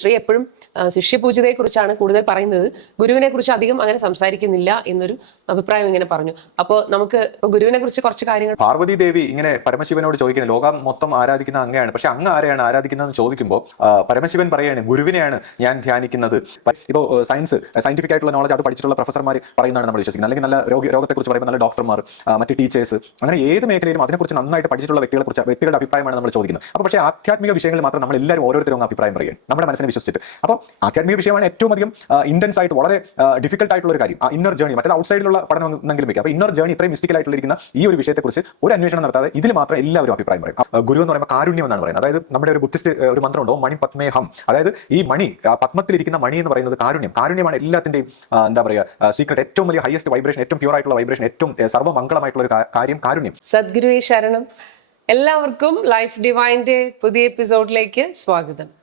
ശ്രീ എപ്പോഴും ശിഷ്യപൂജിതയെ കുറിച്ചാണ് കൂടുതൽ പറയുന്നത്. ഗുരുവിനെ കുറിച്ച് അധികം അങ്ങനെ സംസാരിക്കുന്നില്ല എന്നൊരു അഭിപ്രായം ഇങ്ങനെ പറഞ്ഞു. അപ്പോൾ നമുക്ക് ഗുരുവിനെ കുറിച്ച് കുറച്ച് കാര്യങ്ങൾ പാർവതി ദേവി ഇങ്ങനെ പരമശിവനോട് ചോദിക്കുന്നത് ലോകം മൊത്തം ആരാധിക്കുന്ന അങ്ങയാണ്. പക്ഷെ അങ്ങ് ആരെയാണ് ആരാധിക്കുന്നതെന്ന് ചോദിക്കുമ്പോൾ പരമശിവൻ പറയാണ് ഗുരുവിനെയാണ് ഞാൻ ധ്യാനിക്കുന്നത്. ഇപ്പോൾ സയൻസ് സയന്റിഫിക് ആയിട്ടുള്ള നോളജ് അത് പഠിച്ചിട്ടുള്ള പ്രൊഫസർമാർ പറയുന്നതാണ് നമ്മൾ വിശ്വസിക്കുന്നത്. അല്ലെങ്കിൽ നല്ല രോഗ രോഗത്തെക്കുറിച്ച് പറയുമ്പോൾ നല്ല ഡോക്ടർമാർ മറ്റ് ടീച്ചേഴ്സ് അങ്ങനെ ഏത് മേഖലയിലും അതിനെക്കുറിച്ച് നന്നായിട്ട് പഠിച്ചിട്ടുള്ള വ്യക്തികളെ കുറിച്ച് വ്യക്തികളുടെ അഭിപ്രായമാണ് നമ്മൾ ചോദിക്കുന്നത്. അപ്പോൾ പക്ഷേ ആധ്യാത്മിക വിഷയങ്ങളിൽ മാത്രം നമ്മൾ എല്ലാവരും ഓരോരുത്തരും അഭിപ്രായം പറയുകയാണ്. നമ്മുടെ മനസ്സിനെ വിശ്വസിച്ചിട്ട്. അപ്പോൾ ആധ്യാത്മിക വിഷയമാണ് ഏറ്റവും അധികം ഇന്റൻസ് ആയിട്ട് വളരെ ഡിഫിക്കൽട്ട് ആയിട്ടുള്ള ഒരു കാര്യം. ആ ഇന്നർ ജേണി മറ്റേ ഔട്ട്സൈഡിലുള്ള പഠനം എന്നെങ്കിലും അപ്പോൾ ഇന്നർ ജേണി ഇത്രയും മിസ്റ്റിക്കൽ ആയിട്ടുള്ള ഈ ഒരു വിഷയത്തെക്കുറിച്ച് ഒരു അന്വേഷണം നടത്താതെ ഇതിൽ മാത്രം എല്ലാവരും അഭിപ്രായം പറയും. ഗുരു എന്ന് പറയുമ്പോൾ കാരുണ്യം എന്നാണ് പറയുന്നത്. അതായത് നമ്മുടെ ഒരു ബുദ്ധിസ്റ്റ് ഒരു മന്ത്രമുണ്ടോ? മണി പത്മേഹം. അതായത് ഈ മണി പത്മത്തിലിരിക്കുന്ന മണി എന്ന് പറയുന്നത് കാരുണ്യം. കാരുണ്യമാണ് എല്ലാത്തിന്റെയും എന്താ പറയുക സീക്രട്ട് ഏറ്റവും വലിയ ഹയസ്റ്റ് വൈബ്രേഷൻ ഏറ്റവും പ്യൂർ ആയിട്ടുള്ള വൈബ്രേഷൻ ഏറ്റവും സർവമംഗളമായിട്ടുള്ള ഒരു കാര്യം കാരുണ്യം. സദ്ഗുരുവേ ശരണം. എല്ലാവർക്കും ലൈഫ് ഡിവൈന്റെ പുതിയ എപ്പിസോഡിലേക്ക് സ്വാഗതം.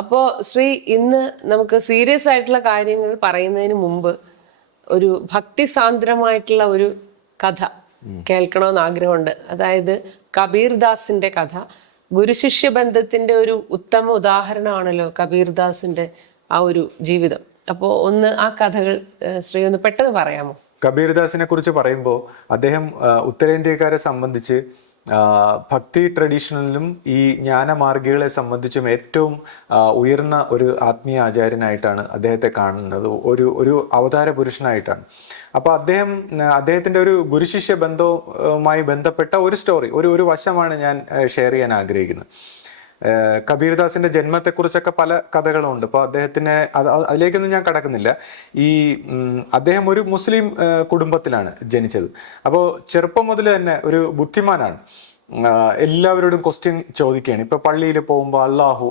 അപ്പോൾ ശ്രീ ഇന്ന് നമുക്ക് സീരിയസ് ആയിട്ടുള്ള കാര്യങ്ങൾ പറയുന്നതിന് മുമ്പ് ഒരു ഭക്തിസാന്ദ്രമായിട്ടുള്ള ഒരു കഥ കേൾക്കണമെന്ന് ആഗ്രഹമുണ്ട്. അതായത് കബീർദാസിന്റെ കഥ. ഗുരുശിഷ്യ ബന്ധത്തിന്റെ ഒരു ഉത്തമ ഉദാഹരണമാണല്ലോ കബീർദാസിന്റെ ആ ഒരു ജീവിതം. അപ്പോ ഒന്ന് ആ കഥകൾ ശ്രീ ഒന്ന് പെട്ടെന്ന് പറയാമോ? കബീർദാസിനെ കുറിച്ച് പറയുമ്പോൾ അദ്ദേഹം ഉത്തരേന്ത്യക്കാരെ സംബന്ധിച്ച് ഭക്തി ട്രഡീഷണലിലും ഈ ജ്ഞാനമാർഗികളെ സംബന്ധിച്ചും ഏറ്റവും ഉയർന്ന ഒരു ആത്മീയ ആചാര്യനായിട്ടാണ് അദ്ദേഹത്തെ കാണുന്നത്. ഒരു ഒരു അവതാര പുരുഷനായിട്ടാണ്. അപ്പോൾ അദ്ദേഹം അദ്ദേഹത്തിന്റെ ഒരു ഗുരുശിഷ്യ ബന്ധവുമായി ബന്ധപ്പെട്ട ഒരു സ്റ്റോറി ഒരു ഒരു വശമാണ് ഞാൻ ഷെയർ ചെയ്യാൻ ആഗ്രഹിക്കുന്നത്. കബീർദാസിന്റെ ജന്മത്തെക്കുറിച്ചൊക്കെ പല കഥകളുണ്ട്. അപ്പോൾ അദ്ദേഹത്തിനെ അത് അത് അതിലേക്കൊന്നും ഞാൻ കടക്കുന്നില്ല. ഈ അദ്ദേഹം ഒരു മുസ്ലിം കുടുംബത്തിലാണ് ജനിച്ചത്. അപ്പോൾ ചെറുപ്പം മുതൽ തന്നെ ഒരു ബുദ്ധിമാനാണ്. എല്ലാവരോടും ക്വസ്റ്റ്യൻ ചോദിക്കുകയാണ്. ഇപ്പൊ പള്ളിയിൽ പോകുമ്പോൾ അള്ളാഹു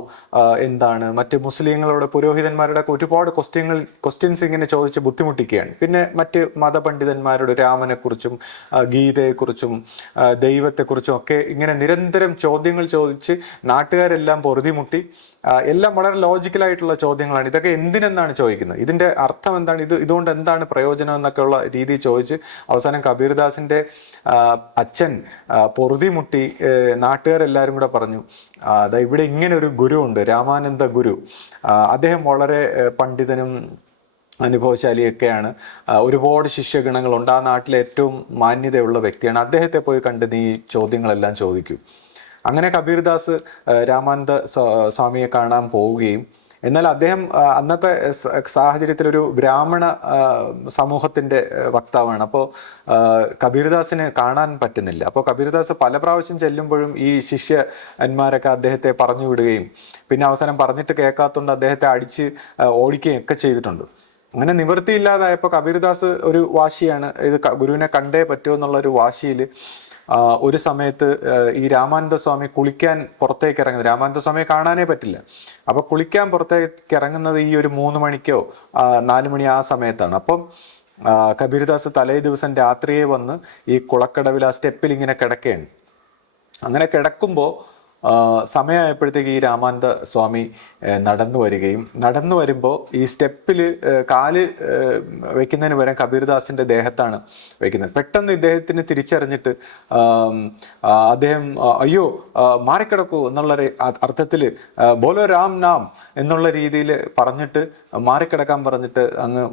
എന്താണ്? മറ്റ് മുസ്ലിങ്ങളുടെ പുരോഹിതന്മാരുടെ ഒക്കെ ഒരുപാട് ക്വസ്റ്റ്യങ്ങൾ ക്വസ്റ്റ്യൻസ് ഇങ്ങനെ ചോദിച്ച് ബുദ്ധിമുട്ടിക്കുകയാണ്. പിന്നെ മറ്റ് മതപണ്ഡിതന്മാരോട് രാമനെക്കുറിച്ചും കുറിച്ചും ഗീതയെക്കുറിച്ചും ദൈവത്തെക്കുറിച്ചും ഒക്കെ ഇങ്ങനെ നിരന്തരം ചോദ്യങ്ങൾ ചോദിച്ച് നാട്ടുകാരെല്ലാം പൊറുതിമുട്ടി. എല്ലാം വളരെ ലോജിക്കലായിട്ടുള്ള ചോദ്യങ്ങളാണ്. ഇതൊക്കെ എന്തിനെന്നാണ് ചോദിക്കുന്നത്? ഇതിന്റെ അർത്ഥം എന്താണ്? ഇത് ഇതുകൊണ്ട് എന്താണ് പ്രയോജനം എന്നൊക്കെയുള്ള രീതി ചോദിച്ച് അവസാനം കബീർദാസിന്റെ അച്ഛൻ പൊറുതി പൊറുതിമുട്ടി നാട്ടുകാരെല്ലാവരും കൂടെ പറഞ്ഞു അതാ ഇവിടെ ഇങ്ങനെ ഒരു ഗുരു ഉണ്ട് രാമാനന്ദ ഗുരു. അദ്ദേഹം വളരെ പണ്ഡിതനും അനുഭവശാലിയൊക്കെയാണ്. ഒരുപാട് ശിഷ്യഗണങ്ങളുണ്ട്. ആ നാട്ടിലെ ഏറ്റവും മാന്യതയുള്ള വ്യക്തിയാണ്. അദ്ദേഹത്തെ പോയി കണ്ട് നീ ചോദ്യങ്ങളെല്ലാം ചോദിക്കൂ. അങ്ങനെ കബീർദാസ് രാമാനന്ദ സ്വാമിയെ കാണാൻ പോവുകയും എന്നാൽ അദ്ദേഹം അന്നത്തെ സാഹചര്യത്തിൽ ഒരു ബ്രാഹ്മണ സമൂഹത്തിന്റെ വക്താവാണ്. അപ്പോൾ കബീർദാസിന് കാണാൻ പറ്റുന്നില്ല. അപ്പോൾ കബീർദാസ് പല പ്രാവശ്യം ചെല്ലുമ്പോഴും ഈ ശിഷ്യന്മാരൊക്കെ അദ്ദേഹത്തെ പറഞ്ഞു വിടുകയും പിന്നെ അവസാനം പറഞ്ഞിട്ട് കേൾക്കാത്തതുകൊണ്ട് അദ്ദേഹത്തെ അടിച്ച് ഓടിക്കുകയും ഒക്കെ ചെയ്തിട്ടുണ്ട്. അങ്ങനെ നിവൃത്തിയില്ലാതായപ്പോൾ കബീർദാസ് ഒരു വാശിയാണ്. ഇത് ഗുരുവിനെ കണ്ടേ പറ്റുമോ എന്നുള്ള ഒരു വാശിയിൽ ഒരു സമയത്ത് ഈ രാമാനന്ദ സ്വാമി കുളിക്കാൻ പുറത്തേക്ക് ഇറങ്ങുന്നത്. രാമാനന്ദ സ്വാമിയെ കാണാനേ പറ്റില്ല. അപ്പൊ കുളിക്കാൻ പുറത്തേക്ക് ഇറങ്ങുന്നത് ഈ ഒരു മൂന്ന് മണിക്കോ നാല് മണി ആ സമയത്താണ്. അപ്പം കബീർദാസ് തലേ ദിവസം രാത്രിയെ വന്ന് ഈ കുളക്കടവിൽ ആ സ്റ്റെപ്പിൽ ഇങ്ങനെ കിടക്കുകയാണ് അങ്ങനെ കിടക്കുമ്പോൾ സമയമായപ്പോഴത്തേക്ക് ഈ രാമാനന്ദ സ്വാമി നടന്നു വരികയും നടന്നു വരുമ്പോൾ ഈ സ്റ്റെപ്പിൽ കാൽ വെക്കുന്നതിന് പകരം കബീർദാസിന്റെ ദേഹത്താണ് വെക്കുന്നത്. പെട്ടെന്ന് ഇദ്ദേഹത്തിന് തിരിച്ചറിഞ്ഞിട്ട് അദ്ദേഹം അയ്യോ മാറിക്കിടക്കൂ എന്നുള്ള അർത്ഥത്തിൽ ബോലോ രാം നാം എന്നുള്ള രീതിയിൽ പറഞ്ഞിട്ട് മാറിക്കിടക്കാൻ പറഞ്ഞിട്ട് അങ്ങ്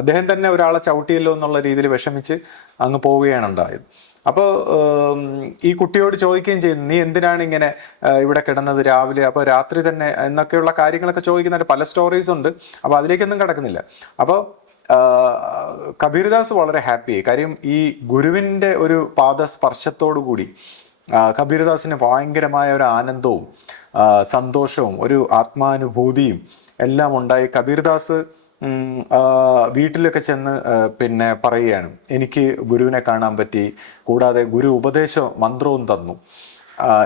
അദ്ദേഹം തന്നെ ഒരാളെ ചവിട്ടിയല്ലോ എന്നുള്ള രീതിയിൽ വിഷമിച്ച് അങ്ങ് പോവുകയാണ് ഉണ്ടായത്. അപ്പോൾ ഈ കുട്ടിയോട് ചോദിക്കുകയും ചെയ്യുന്നു നീ എന്തിനാണ് ഇങ്ങനെ ഇവിടെ കിടന്നത് രാവിലെ? അപ്പോൾ രാത്രി തന്നെ എന്നൊക്കെയുള്ള കാര്യങ്ങളൊക്കെ ചോദിക്കുന്നതായിട്ട് പല സ്റ്റോറീസ് ഉണ്ട്. അപ്പോൾ അതിലേക്കൊന്നും കിടക്കുന്നില്ല. അപ്പോൾ കബീർദാസ് വളരെ ഹാപ്പിയായി കാര്യം ഈ ഗുരുവിന്റെ ഒരു പാദസ്പർശത്തോടു കൂടി കബീർദാസിന് ഭയങ്കരമായ ഒരു ആനന്ദവും സന്തോഷവും ഒരു ആത്മാനുഭൂതിയും എല്ലാം ഉണ്ടായി. കബീർദാസ് വീട്ടിലൊക്കെ ചെന്ന് പിന്നെ പറയുകയാണ്. എനിക്ക് ഗുരുവിനെ കാണാൻ പറ്റി കൂടാതെ ഗുരു ഉപദേശവും മന്ത്രവും തന്നു.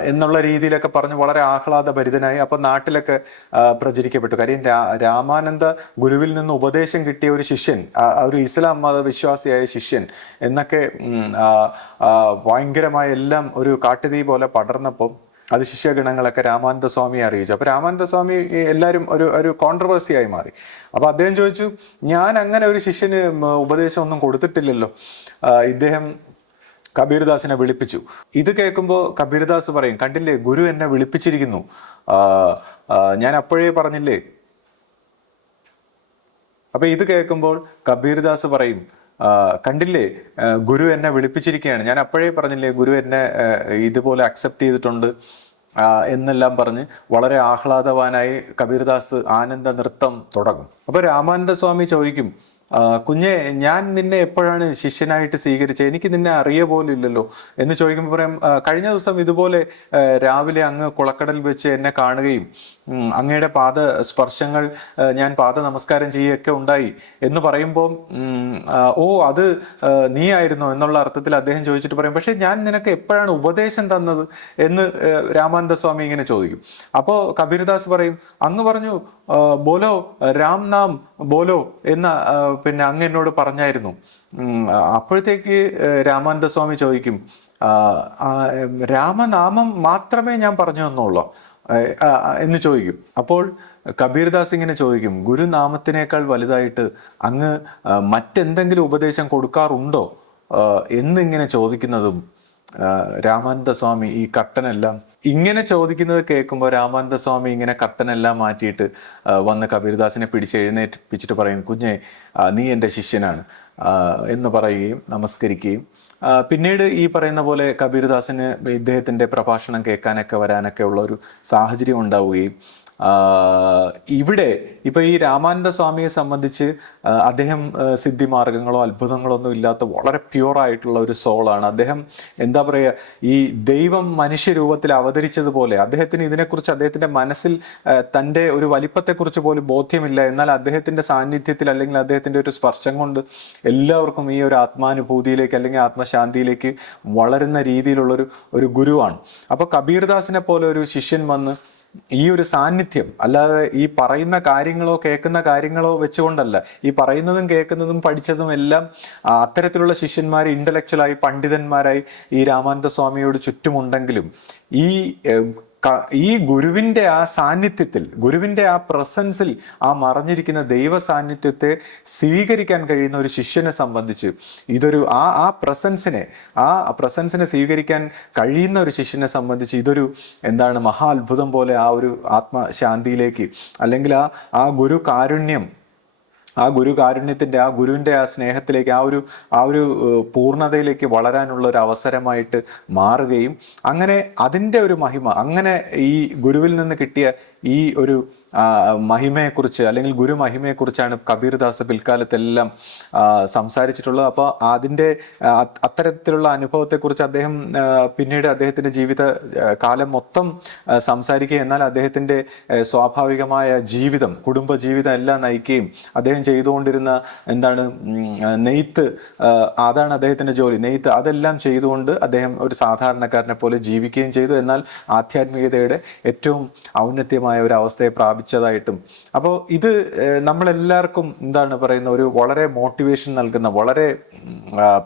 എന്നുള്ള രീതിയിലൊക്കെ പറഞ്ഞ് വളരെ ആഹ്ലാദഭരിതനായി അപ്പം നാട്ടിലൊക്കെ പ്രചരിക്കപ്പെട്ടു. കാര്യം രാമാനന്ദ ഗുരുവിൽ നിന്ന് ഉപദേശം കിട്ടിയ ഒരു ശിഷ്യൻ ഒരു ഇസ്ലാം മത വിശ്വാസിയായ ശിഷ്യൻ എന്നൊക്കെ ഭയങ്കരമായ എല്ലാം ഒരു കാട്ടുതീ പോലെ പടർന്നപ്പോൾ അത് ശിഷ്യഗണങ്ങളൊക്കെ രാമാനന്ദ സ്വാമിയെ അറിയിച്ചു. അപ്പൊ രാമാനന്ദ സ്വാമി എല്ലാവരും ഒരു ഒരു കോൺട്രവേഴ്സി ആയി മാറി. അപ്പൊ അദ്ദേഹം ചോദിച്ചു ഞാൻ അങ്ങനെ ഒരു ശിഷ്യന് ഉപദേശം ഒന്നും കൊടുത്തിട്ടില്ലല്ലോ. ഇദ്ദേഹം കബീർദാസിനെ വിളിപ്പിച്ചു. ഇത് കേൾക്കുമ്പോൾ കബീർദാസ് പറയും കണ്ടില്ലേ ഗുരു എന്നെ വിളിപ്പിച്ചിരിക്കുന്നു. ഞാൻ അപ്പോഴേ പറഞ്ഞില്ലേ? അപ്പൊ ഇത് കേൾക്കുമ്പോൾ കബീർദാസ് പറയും "ആ, കണ്ടില്ലേ? ഗുരു എന്നെ വിളിപ്പിച്ചിരിക്കുകയാണ് ഞാൻ അപ്പോഴേ പറഞ്ഞില്ലേ ഗുരു എന്നെ ഇതുപോലെ അക്സെപ്റ്റ് ചെയ്തിട്ടുണ്ട് എന്നെല്ലാം പറഞ്ഞ് വളരെ ആഹ്ലാദവാനായി കബീർദാസ് ആനന്ദ നൃത്തം തുടങ്ങും. അപ്പൊ രാമാനന്ദ സ്വാമി ചോദിക്കും "ആ, കുഞ്ഞെ ഞാൻ നിന്നെ എപ്പോഴാണ് ശിഷ്യനായിട്ട് സ്വീകരിച്ചത്? എനിക്ക് നിന്നെ അറിയ പോലില്ലല്ലോ. എന്ന് ചോദിക്കുമ്പോൾ പറയാം കഴിഞ്ഞ ദിവസം ഇതുപോലെ രാവിലെ അങ്ങ് കുളക്കടൽ വെച്ച് എന്നെ കാണുകയും അങ്ങയുടെ പാദ സ്പർശങ്ങൾ ഞാൻ പാദ നമസ്കാരം ചെയ്യുകയൊക്കെ ഉണ്ടായി എന്ന് പറയുമ്പോൾ ഓ അത് നീ ആയിരുന്നോ എന്നുള്ള അർത്ഥത്തിൽ അദ്ദേഹം ചോദിച്ചിട്ട് പറയും പക്ഷെ ഞാൻ നിനക്ക് എപ്പോഴാണ് ഉപദേശം തന്നത്? എന്ന് രാമാനന്ദ സ്വാമി ഇങ്ങനെ ചോദിക്കും. അപ്പോ കബീർദാസ് പറയും അങ്ങ് പറഞ്ഞു ബോലോ രാം നാം ബോലോ എന്ന പിന്നെ അങ്ങ് എന്നോട് പറഞ്ഞായിരുന്നു. അപ്പോഴത്തേക്ക് രാമാനന്ദ സ്വാമി ചോദിക്കും രാമനാമം മാത്രമേ ഞാൻ പറഞ്ഞു തന്നുള്ളൂ. എന്ന് ചോദിക്കും. അപ്പോൾ കബീർദാസ് ഇങ്ങനെ ചോദിക്കും ഗുരുനാമത്തിനേക്കാൾ വലുതായിട്ട് അങ്ങ് മറ്റെന്തെങ്കിലും ഉപദേശം കൊടുക്കാറുണ്ടോ? എന്നിങ്ങനെ ചോദിക്കുന്നതും രാമാനന്ദ സ്വാമി ഈ കട്ടനെല്ലാം ഇങ്ങനെ ചോദിക്കുന്നത് കേൾക്കുമ്പോൾ രാമാനന്ദ സ്വാമി ഇങ്ങനെ കട്ടനെല്ലാം മാറ്റിയിട്ട് വന്ന് കബീർദാസിനെ പിടിച്ച് എഴുന്നേൽപ്പിച്ചിട്ട് പറയും കുഞ്ഞെ നീ എന്റെ ശിഷ്യനാണ്. എന്ന് പറയുകയും നമസ്കരിക്കുകയും പിന്നീട് ഈ പറയുന്ന പോലെ കബീർദാസിന് ഇദ്ദേഹത്തിന്റെ പ്രഭാഷണം കേൾക്കാനൊക്കെ വരാനൊക്കെ ഉള്ള ഒരു സാഹചര്യം ഉണ്ടാവുകയും ഇവിടെ ഇപ്പൊ ഈ രാമാനന്ദ സ്വാമിയെ സംബന്ധിച്ച് അദ്ദേഹം സിദ്ധി സിദ്ധിമാർഗങ്ങളോ അത്ഭുതങ്ങളോ ഒന്നും ഇല്ലാത്ത വളരെ പ്യൂർ ആയിട്ടുള്ള ഒരു സോളാണ് അദ്ദേഹം എന്താ പറയുക ഈ ദൈവം മനുഷ്യരൂപത്തിൽ അവതരിച്ചതുപോലെ അദ്ദേഹത്തിന് ഇതിനെക്കുറിച്ച് അദ്ദേഹത്തിന്റെ മനസ്സിൽ തന്റെ ഒരു വലിപ്പത്തെക്കുറിച്ച് പോലും ബോധ്യമില്ല. എന്നാൽ അദ്ദേഹത്തിന്റെ സാന്നിധ്യത്തിൽ അല്ലെങ്കിൽ അദ്ദേഹത്തിന്റെ ഒരു സ്പർശം കൊണ്ട് എല്ലാവർക്കും ഈ ഒരു ആത്മാനുഭൂതിയിലേക്ക് അല്ലെങ്കിൽ ആത്മശാന്തിയിലേക്ക് വളരുന്ന രീതിയിലുള്ള ഒരു ഒരു ഗുരുവാണ്. അപ്പൊ കബീർദാസിനെ പോലെ ഒരു ശിഷ്യൻ വന്ന് ഈ ഒരു സാന്നിധ്യം അല്ലാതെ ഈ പറയുന്ന കാര്യങ്ങളോ കേൾക്കുന്ന കാര്യങ്ങളോ വെച്ചുകൊണ്ടല്ല. ഈ പറയുന്നതും കേൾക്കുന്നതും പഠിച്ചതും എല്ലാം അത്തരത്തിലുള്ള ശിഷ്യന്മാർ ഇന്റലക്ച്വലായി പണ്ഡിതന്മാരായി ഈ രാമാനന്ദ സ്വാമിയോട് ചുറ്റുമുണ്ടെങ്കിലും ഈ ഈ ഗുരുവിന്റെ ആ സാന്നിധ്യത്തിൽ ഗുരുവിന്റെ ആ പ്രസൻസിൽ ആ മറഞ്ഞിരിക്കുന്ന ദൈവ സാന്നിധ്യത്തെ സ്വീകരിക്കാൻ കഴിയുന്ന ഒരു ശിഷ്യനെ സംബന്ധിച്ച് ഇതൊരു ആ ആ പ്രസൻസിനെ ആ പ്രസൻസിനെ സ്വീകരിക്കാൻ കഴിയുന്ന ഒരു ശിഷ്യനെ സംബന്ധിച്ച് ഇതൊരു എന്താണ് മഹാ അത്ഭുതം പോലെ ആ ഒരു ആത്മശാന്തിയിലേക്ക് അല്ലെങ്കിൽ ആ ആ ഗുരു കാരുണ്യം ആ ഗുരു കാരുണ്യത്തിന്റെ ആ ഗുരുവിന്റെ ആ സ്നേഹത്തിലേക്ക് ആ ഒരു ആ ഒരു പൂർണതയിലേക്ക് വളരാനുള്ള ഒരു അവസരമായിട്ട് മാറുകയും അങ്ങനെ അതിന്റെ ഒരു മഹിമ അങ്ങനെ ഈ ഗുരുവിൽ നിന്ന് കിട്ടിയ ഈ ഒരു മഹിമയെക്കുറിച്ച് അല്ലെങ്കിൽ ഗുരു മഹിമയെക്കുറിച്ചാണ് കബീർദാസ് പിൽക്കാലത്തെല്ലാം സംസാരിച്ചിട്ടുള്ളത്. അപ്പോൾ അതിന്റെ അത്തരത്തിലുള്ള അനുഭവത്തെക്കുറിച്ച് അദ്ദേഹം പിന്നീട് അദ്ദേഹത്തിന്റെ ജീവിത കാലം മൊത്തം സംസാരിക്കുക എന്നാൽ അദ്ദേഹത്തിന്റെ സ്വാഭാവികമായ ജീവിതം കുടുംബ ജീവിതം എല്ലാം നയിക്കുകയും അദ്ദേഹം ചെയ്തുകൊണ്ടിരുന്ന എന്താണ് നെയ്ത്ത് അതാണ് അദ്ദേഹത്തിന്റെ ജോലി. നെയ്ത്ത് അതെല്ലാം ചെയ്തുകൊണ്ട് അദ്ദേഹം ഒരു സാധാരണക്കാരനെ പോലെ ജീവിക്കുകയും ചെയ്തു. എന്നാൽ ആധ്യാത്മികതയുടെ ഏറ്റവും ഔന്നത്യമായ ഒരു അവസ്ഥയെ പ്രാപിച്ചതായിട്ടും അപ്പോൾ ഇത് നമ്മളെല്ലാവർക്കും എന്താണ് പറയുന്ന ഒരു വളരെ മോട്ടിവേഷൻ നൽകുന്ന വളരെ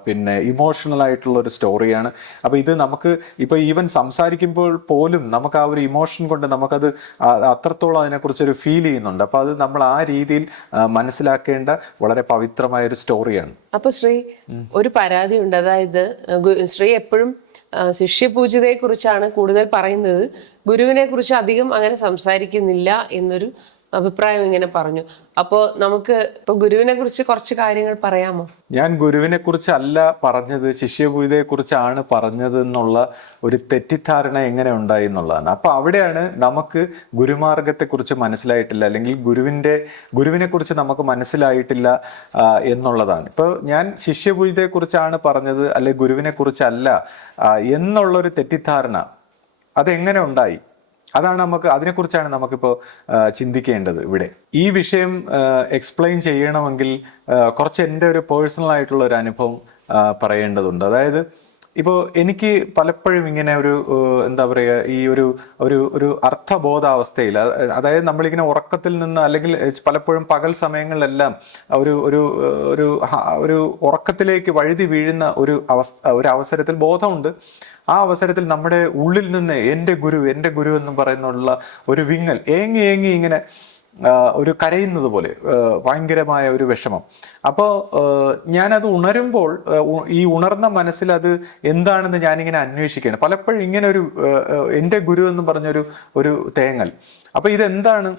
പിന്നെ ഇമോഷണൽ ആയിട്ടുള്ള ഒരു സ്റ്റോറിയാണ്. അപ്പോൾ ഇത് നമുക്ക് ഇപ്പോൾ ഈവൻ സംസാരിക്കുമ്പോൾ പോലും നമുക്ക് ആ ഒരു ഇമോഷൻ കൊണ്ട് നമുക്കത് അത്രത്തോളം അതിനെക്കുറിച്ചൊരു ഫീൽ ചെയ്യുന്നുണ്ട്. അപ്പോൾ അത് നമ്മൾ ആ രീതിയിൽ മനസ്സിലാക്കേണ്ട വളരെ പവിത്രമായ ഒരു സ്റ്റോറിയാണ്. അപ്പൊ ശ്രീ ഒരു പരാതി ഉണ്ട്. അതായത് ശ്രീ എപ്പോഴും ശിഷ്യപൂജിതയെ കുറിച്ചാണ് കൂടുതൽ പറയുന്നത്. ഗുരുവിനെ കുറിച്ച് അധികം അങ്ങനെ സംസാരിക്കുന്നില്ല എന്നൊരു അഭിപ്രായം ഇങ്ങനെ പറഞ്ഞു. അപ്പോ നമുക്ക് ഇപ്പൊ ഗുരുവിനെ കുറിച്ച് കുറച്ച് കാര്യങ്ങൾ പറയാമോ? ഞാൻ ഗുരുവിനെ കുറിച്ചല്ല പറഞ്ഞത് ശിഷ്യപൂജയെ കുറിച്ചാണ് പറഞ്ഞത് എന്നുള്ള ഒരു തെറ്റിദ്ധാരണ എങ്ങനെ ഉണ്ടായി എന്നുള്ളതാണ്. അപ്പൊ അവിടെയാണ് നമുക്ക് ഗുരുമാർഗത്തെ കുറിച്ച് മനസ്സിലായിട്ടില്ല അല്ലെങ്കിൽ ഗുരുവിന്റെ ഗുരുവിനെ കുറിച്ച് നമുക്ക് മനസ്സിലായിട്ടില്ല എന്നുള്ളതാണ്. ഇപ്പൊ ഞാൻ ശിഷ്യപൂജയെ കുറിച്ചാണ് പറഞ്ഞത് അല്ലെ ഗുരുവിനെ കുറിച്ചല്ല എന്നുള്ള എന്നുള്ളൊരു തെറ്റിദ്ധാരണ അതെങ്ങനെ ഉണ്ടായി? അതാണ് നമുക്ക് അതിനെക്കുറിച്ചാണ് നമുക്കിപ്പോൾ ചിന്തിക്കേണ്ടത് ഇവിടെ. ഈ വിഷയം എക്സ്പ്ലെയിൻ ചെയ്യണമെങ്കിൽ കുറച്ച് എന്റെ ഒരു പേഴ്സണൽ ആയിട്ടുള്ള ഒരു അനുഭവം പറയേണ്ടതുണ്ട്. അതായത് ഇപ്പോൾ എനിക്ക് പലപ്പോഴും ഇങ്ങനെ ഒരു എന്താ പറയുക ഈ ഒരു ഒരു ഒരു അർത്ഥബോധാവസ്ഥയിൽ അതായത് നമ്മളിങ്ങനെ ഉറക്കത്തിൽ നിന്ന് അല്ലെങ്കിൽ പലപ്പോഴും പകൽ സമയങ്ങളിലെല്ലാം ഒരു ഒരു ഒരു ഒരു ഉറക്കത്തിലേക്ക് വഴുതി വീഴുന്ന ഒരു അവസ്ഥ ഒരു അവസരത്തിൽ ബോധമുണ്ട്. ആ അവസരത്തിൽ നമ്മുടെ ഉള്ളിൽ നിന്ന് എന്റെ ഗുരു എന്റെ ഗുരു എന്ന് പറയുന്നുള്ള ഒരു വിങ്ങൽ ഏങ്ങി ഏങ്ങി ഇങ്ങനെ ഒരു കരയുന്നത് പോലെ ഭയങ്കരമായ ഒരു വിഷമം. അപ്പോൾ ഞാനത് ഉണരുമ്പോൾ ഈ ഉണർന്ന മനസ്സിൽ അത് എന്താണെന്ന് ഞാനിങ്ങനെ അന്വേഷിക്കുകയാണ്. പലപ്പോഴും ഇങ്ങനെ ഒരു എന്റെ ഗുരു എന്ന് പറഞ്ഞൊരു ഒരു തേങ്ങൽ. അപ്പോൾ ഇതെന്താണ്?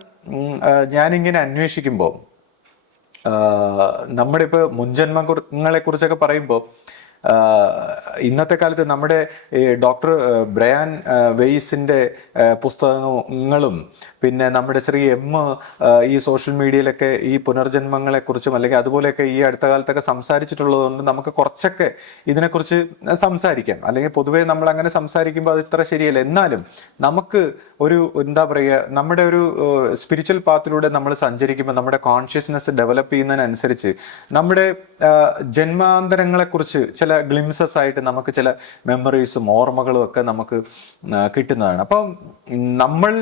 ഞാനിങ്ങനെ അന്വേഷിക്കുമ്പോൾ നമ്മുടെ ഇപ്പോൾ മുൻജന്മങ്ങളെ കുറിച്ചൊക്കെ പറയുമ്പോൾ ഇന്നത്തെ കാലത്ത് നമ്മുടെ ഡോക്ടർ ബ്രയാൻ വെയ്സിന്റെ പുസ്തകങ്ങളും പിന്നെ നമ്മുടെ ശ്രീ എം ഈ സോഷ്യൽ മീഡിയയിലൊക്കെ ഈ പുനർജന്മങ്ങളെക്കുറിച്ചും അല്ലെങ്കിൽ അതുപോലെയൊക്കെ ഈ അടുത്ത കാലത്തൊക്കെ സംസാരിച്ചിട്ടുള്ളതുകൊണ്ട് നമുക്ക് കുറച്ചൊക്കെ ഇതിനെക്കുറിച്ച് സംസാരിക്കാം. അല്ലെങ്കിൽ പൊതുവേ നമ്മൾ അങ്ങനെ സംസാരിക്കുമ്പോൾ അത് ഇത്ര ശരിയല്ല. എന്നാലും നമുക്ക് ഒരു എന്താ പറയുക നമ്മുടെ ഒരു സ്പിരിച്വൽ പാത്തിലൂടെ നമ്മൾ സഞ്ചരിക്കുമ്പോൾ നമ്മുടെ കോൺഷ്യസ്നെസ് ഡെവലപ്പ് ചെയ്യുന്നതിനനുസരിച്ച് നമ്മുടെ ജന്മാന്തരങ്ങളെക്കുറിച്ച് ചില ഗ്ലിംസസ് ആയിട്ട് നമുക്ക് ചില മെമ്മറീസും ഓർമ്മകളും ഒക്കെ നമുക്ക് കിട്ടുന്നതാണ്. അപ്പം നമ്മൾ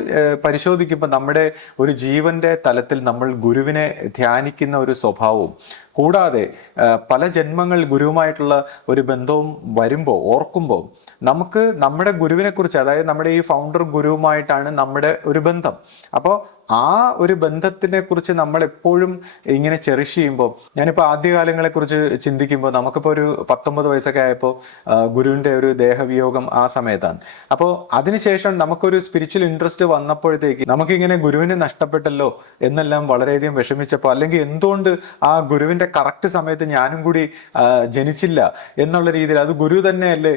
പരിശോധിക്കുമ്പോൾ നമ്മുടെ ഒരു ജീവന്റെ തലത്തിൽ നമ്മൾ ഗുരുവിനെ ധ്യാനിക്കുന്ന ഒരു സ്വഭാവവും കൂടാതെ പല ജന്മങ്ങൾ ഗുരുവുമായിട്ടുള്ള ഒരു ബന്ധവും വരുമ്പോൾ ഓർക്കുമ്പോൾ നമുക്ക് നമ്മുടെ ഗുരുവിനെ കുറിച്ച് അതായത് നമ്മുടെ ഈ ഫൗണ്ടർ ഗുരുവുമായിട്ടാണ് നമ്മുടെ ഒരു ബന്ധം. അപ്പോൾ ആ ഒരു ബന്ധത്തിനെ കുറിച്ച് നമ്മൾ എപ്പോഴും ഇങ്ങനെ ചെറിഷ് ചെയ്യുമ്പോൾ ഞാനിപ്പോൾ ആദ്യകാലങ്ങളെ കുറിച്ച് ചിന്തിക്കുമ്പോൾ നമുക്കിപ്പോൾ ഒരു പത്തൊമ്പത് വയസ്സൊക്കെ ആയപ്പോൾ ഗുരുവിന്റെ ഒരു ദേഹവിയോഗം ആ സമയത്താണ്. അപ്പോൾ അതിനുശേഷം നമുക്കൊരു സ്പിരിച്വൽ ഇൻട്രസ്റ്റ് വന്നപ്പോഴത്തേക്ക് നമുക്കിങ്ങനെ ഗുരുവിനെ നഷ്ടപ്പെട്ടല്ലോ എന്നെല്ലാം വളരെയധികം വിഷമിച്ചപ്പോൾ അല്ലെങ്കിൽ എന്തുകൊണ്ട് ആ ഗുരുവിന്റെ കറക്റ്റ് സമയത്ത് ഞാനും കൂടി ജനിച്ചില്ല എന്നുള്ള രീതിയിൽ അത് ഗുരു തന്നെയല്ലേ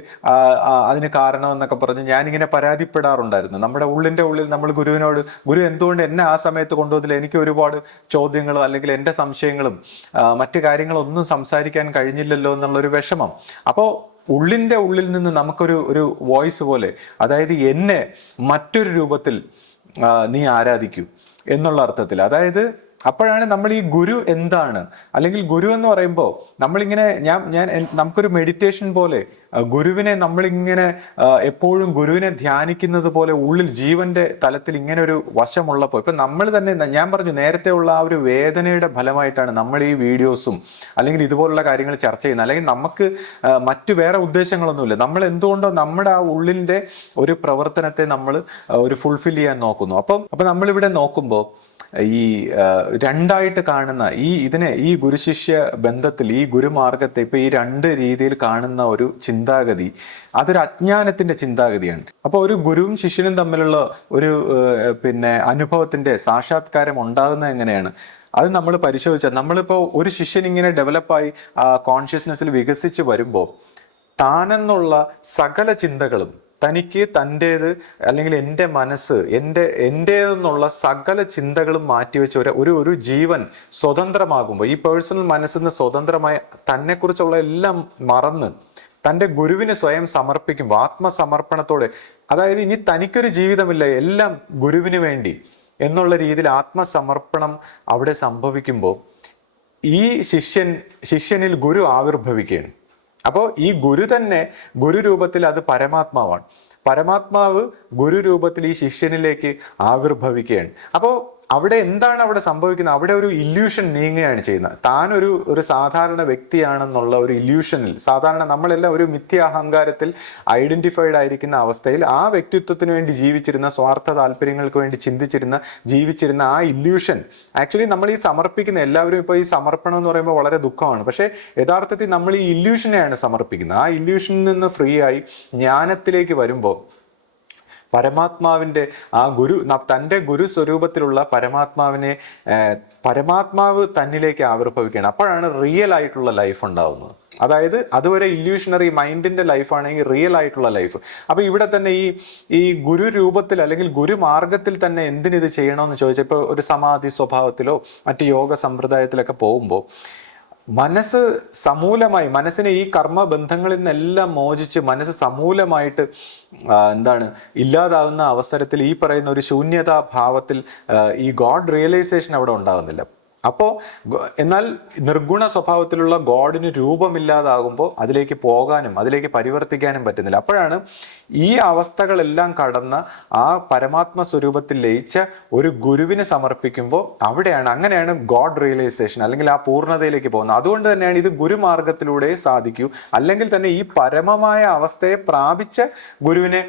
അതിന് കാരണം എന്നൊക്കെ പറഞ്ഞ് ഞാനിങ്ങനെ പരാതിപ്പെടാറുണ്ടായിരുന്നു. നമ്മുടെ ഉള്ളിന്റെ ഉള്ളിൽ നമ്മൾ ഗുരുവിനോട് ഗുരു എന്തുകൊണ്ട് എന്നെ ആ സമയത്ത് കൊണ്ടുവന്നില്ല. എനിക്ക് ഒരുപാട് ചോദ്യങ്ങളും അല്ലെങ്കിൽ എന്റെ സംശയങ്ങളും മറ്റു കാര്യങ്ങളൊന്നും സംസാരിക്കാൻ കഴിഞ്ഞില്ലല്ലോ എന്നുള്ളൊരു വിഷമം. അപ്പോൾ ഉള്ളിന്റെ ഉള്ളിൽ നിന്ന് നമുക്കൊരു ഒരു വോയിസ് പോലെ അതായത് എന്നെ മറ്റൊരു രൂപത്തിൽ നീ ആരാധിക്കൂ എന്നുള്ള അർത്ഥത്തിൽ. അതായത് അപ്പോഴാണ് നമ്മൾ ഈ ഗുരു എന്താണ്? അല്ലെങ്കിൽ ഗുരു എന്ന് പറയുമ്പോൾ നമ്മളിങ്ങനെ ഞാൻ ഞാൻ നമുക്കൊരു മെഡിറ്റേഷൻ പോലെ ഗുരുവിനെ നമ്മളിങ്ങനെ എപ്പോഴും ഗുരുവിനെ ധ്യാനിക്കുന്നത് പോലെ ഉള്ളിൽ ജീവന്റെ തലത്തിൽ ഇങ്ങനെ ഒരു വശമുള്ളപ്പോൾ ഇപ്പൊ നമ്മൾ തന്നെ ഞാൻ പറഞ്ഞു നേരത്തെ ഉള്ള ആ ഒരു വേദനയുടെ ഫലമായിട്ടാണ് നമ്മൾ ഈ വീഡിയോസും അല്ലെങ്കിൽ ഇതുപോലുള്ള കാര്യങ്ങൾ ചർച്ച ചെയ്യുന്നത്. അല്ലെങ്കിൽ നമുക്ക് മറ്റു വേറെ ഉദ്ദേശങ്ങളൊന്നുമില്ല. നമ്മൾ എന്തുകൊണ്ടോ നമ്മുടെ ആ ഉള്ളിന്റെ ഒരു പ്രവർത്തനത്തെ നമ്മൾ ഒരു ഫുൾഫിൽ ചെയ്യാൻ നോക്കുന്നു. അപ്പം അപ്പം നമ്മളിവിടെ നോക്കുമ്പോൾ ഈ രണ്ടായിട്ട് കാണുന്ന ഈ ഇതിനെ ഈ ഗുരുശിഷ്യ ബന്ധത്തിൽ ഈ ഗുരുമാർഗത്തെ ഇപ്പൊ ഈ രണ്ട് രീതിയിൽ കാണുന്ന ഒരു ചിന്താഗതി അതൊരു അജ്ഞാനത്തിന്റെ ചിന്താഗതിയാണ്. അപ്പൊ ഒരു ഗുരുവും ശിഷ്യനും തമ്മിലുള്ള ഒരു പിന്നെ അനുഭവത്തിന്റെ സാക്ഷാത്കാരം ഉണ്ടാകുന്നത് എങ്ങനെയാണ്? അത് നമ്മൾ പരിശോധിച്ചാൽ നമ്മളിപ്പോൾ ഒരു ശിഷ്യൻ ഇങ്ങനെ ഡെവലപ്പായി കോൺഷ്യസ്നെസ്സിൽ വികസിച്ച് വരുമ്പോൾ താനെന്നുള്ള സകല ചിന്തകളും തനിക്ക് തന്റേത് അല്ലെങ്കിൽ എന്റെ മനസ്സ് എന്റെ എന്റേതെന്നുള്ള സകല ചിന്തകളും മാറ്റിവെച്ച് ഒരു ഒരു ഒരു ജീവൻ സ്വതന്ത്രമാകുമ്പോൾ ഈ പേഴ്സണൽ മനസ്സിൽ നിന്ന് സ്വതന്ത്രമായ തന്നെക്കുറിച്ചുള്ള എല്ലാം മറന്ന് തന്റെ ഗുരുവിന് സ്വയം സമർപ്പിക്കുമ്പോൾ ആത്മസമർപ്പണത്തോടെ. അതായത് ഇനി തനിക്കൊരു ജീവിതമില്ല എല്ലാം ഗുരുവിന് വേണ്ടി എന്നുള്ള രീതിയിൽ ആത്മസമർപ്പണം അവിടെ സംഭവിക്കുമ്പോൾ ഈ ശിഷ്യൻ ശിഷ്യനിൽ ഗുരു ആവിർഭവിക്കുകയാണ്. അപ്പോൾ ഈ ഗുരു തന്നെ ഗുരു രൂപത്തിൽ അത് പരമാത്മാവാണ്. പരമാത്മാവ് ഗുരു രൂപത്തിൽ ഈ ശിഷ്യനിലേക്ക് ആവിർഭവിക്കുകയാണ്. അപ്പോൾ അവിടെ എന്താണ് അവിടെ സംഭവിക്കുന്നത്? അവിടെ ഒരു ഇല്യൂഷൻ നീങ്ങുകയാണ് ചെയ്യുന്നത്. താൻ ഒരു ഒരു സാധാരണ വ്യക്തിയാണെന്നുള്ള ഒരു ഇല്യൂഷനിൽ സാധാരണ നമ്മളെല്ലാം ഒരു മിഥ്യ അഹങ്കാരത്തിൽ ഐഡന്റിഫൈഡ് ആയിരിക്കുന്ന അവസ്ഥയിൽ ആ വ്യക്തിത്വത്തിന് വേണ്ടി ജീവിച്ചിരുന്ന സ്വാർത്ഥ താല്പര്യങ്ങൾക്ക് വേണ്ടി ചിന്തിച്ചിരുന്ന ജീവിച്ചിരുന്ന ആ ഇല്യൂഷൻ ആക്ച്വലി നമ്മൾ ഈ സമർപ്പിക്കുന്ന എല്ലാവരും ഇപ്പോൾ ഈ സമർപ്പണം എന്ന് പറയുമ്പോൾ വളരെ ദുഃഖമാണ്. പക്ഷേ യഥാർത്ഥത്തിൽ നമ്മൾ ഈ ഇല്യൂഷനെയാണ് സമർപ്പിക്കുന്നത്. ആ ഇല്യൂഷനിൽ നിന്ന് ഫ്രീ ആയി ജ്ഞാനത്തിലേക്ക് വരുമ്പോൾ പരമാത്മാവിന്റെ ആ ഗുരു തന്റെ ഗുരു സ്വരൂപത്തിലുള്ള പരമാത്മാവിനെ പരമാത്മാവ് തന്നിലേക്ക് ആവിർഭവിക്കുകയാണ്. അപ്പോഴാണ് റിയൽ ആയിട്ടുള്ള ലൈഫ് ഉണ്ടാവുന്നത്. അതായത് അതുവരെ ഇല്യൂഷണറി മൈൻഡിന്റെ ലൈഫാണെങ്കിൽ റിയൽ ആയിട്ടുള്ള ലൈഫ് അപ്പൊ ഇവിടെ തന്നെ ഈ ഈ ഗുരു രൂപത്തിൽ അല്ലെങ്കിൽ ഗുരുമാർഗത്തിൽ തന്നെ എന്തിനിത് ചെയ്യണമെന്ന് ചോദിച്ചപ്പോൾ ഒരു സമാധി സ്വഭാവത്തിലോ മറ്റ് യോഗ സമ്പ്രദായത്തിലൊക്കെ പോകുമ്പോൾ മനസ്സ് സമൂലമായി മനസ്സിനെ ഈ കർമ്മ ബന്ധങ്ങളിൽ നിന്നെല്ലാം മോചിച്ച് മനസ്സ് സമൂലമായിട്ട് എന്താണ് ഇല്ലാതാകുന്ന അവസരത്തിൽ ഈ പറയുന്ന ഒരു ശൂന്യതാ ഭാവത്തിൽ ഈ ഗോഡ് റിയലൈസേഷൻ അവിടെ ഉണ്ടാകുന്നില്ല. അപ്പോൾ എന്നാൽ നിർഗുണ സ്വഭാവത്തിലുള്ള ഗോഡിന് രൂപമില്ലാതാകുമ്പോൾ അതിലേക്ക് പോകാനും അതിലേക്ക് പരിവർത്തിക്കാനും പറ്റുന്നില്ല. അപ്പോഴാണ് ഈ അവസ്ഥകളെല്ലാം കടന്ന് ആ പരമാത്മ സ്വരൂപത്തിൽ ലയിച്ച ഒരു ഗുരുവിനെ സമർപ്പിക്കുമ്പോൾ അവിടെയാണ് അങ്ങനെയാണ് ഗോഡ് റിയലൈസേഷൻ അല്ലെങ്കിൽ ആ പൂർണതയിലേക്ക് പോകുന്നത്. അതുകൊണ്ട് തന്നെയാണ് ഇത് ഗുരുമാർഗത്തിലൂടെ സാധിക്കൂ. അല്ലെങ്കിൽ തന്നെ ഈ പരമമായ അവസ്ഥയെ പ്രാപിച്ച ഗുരുവിനെ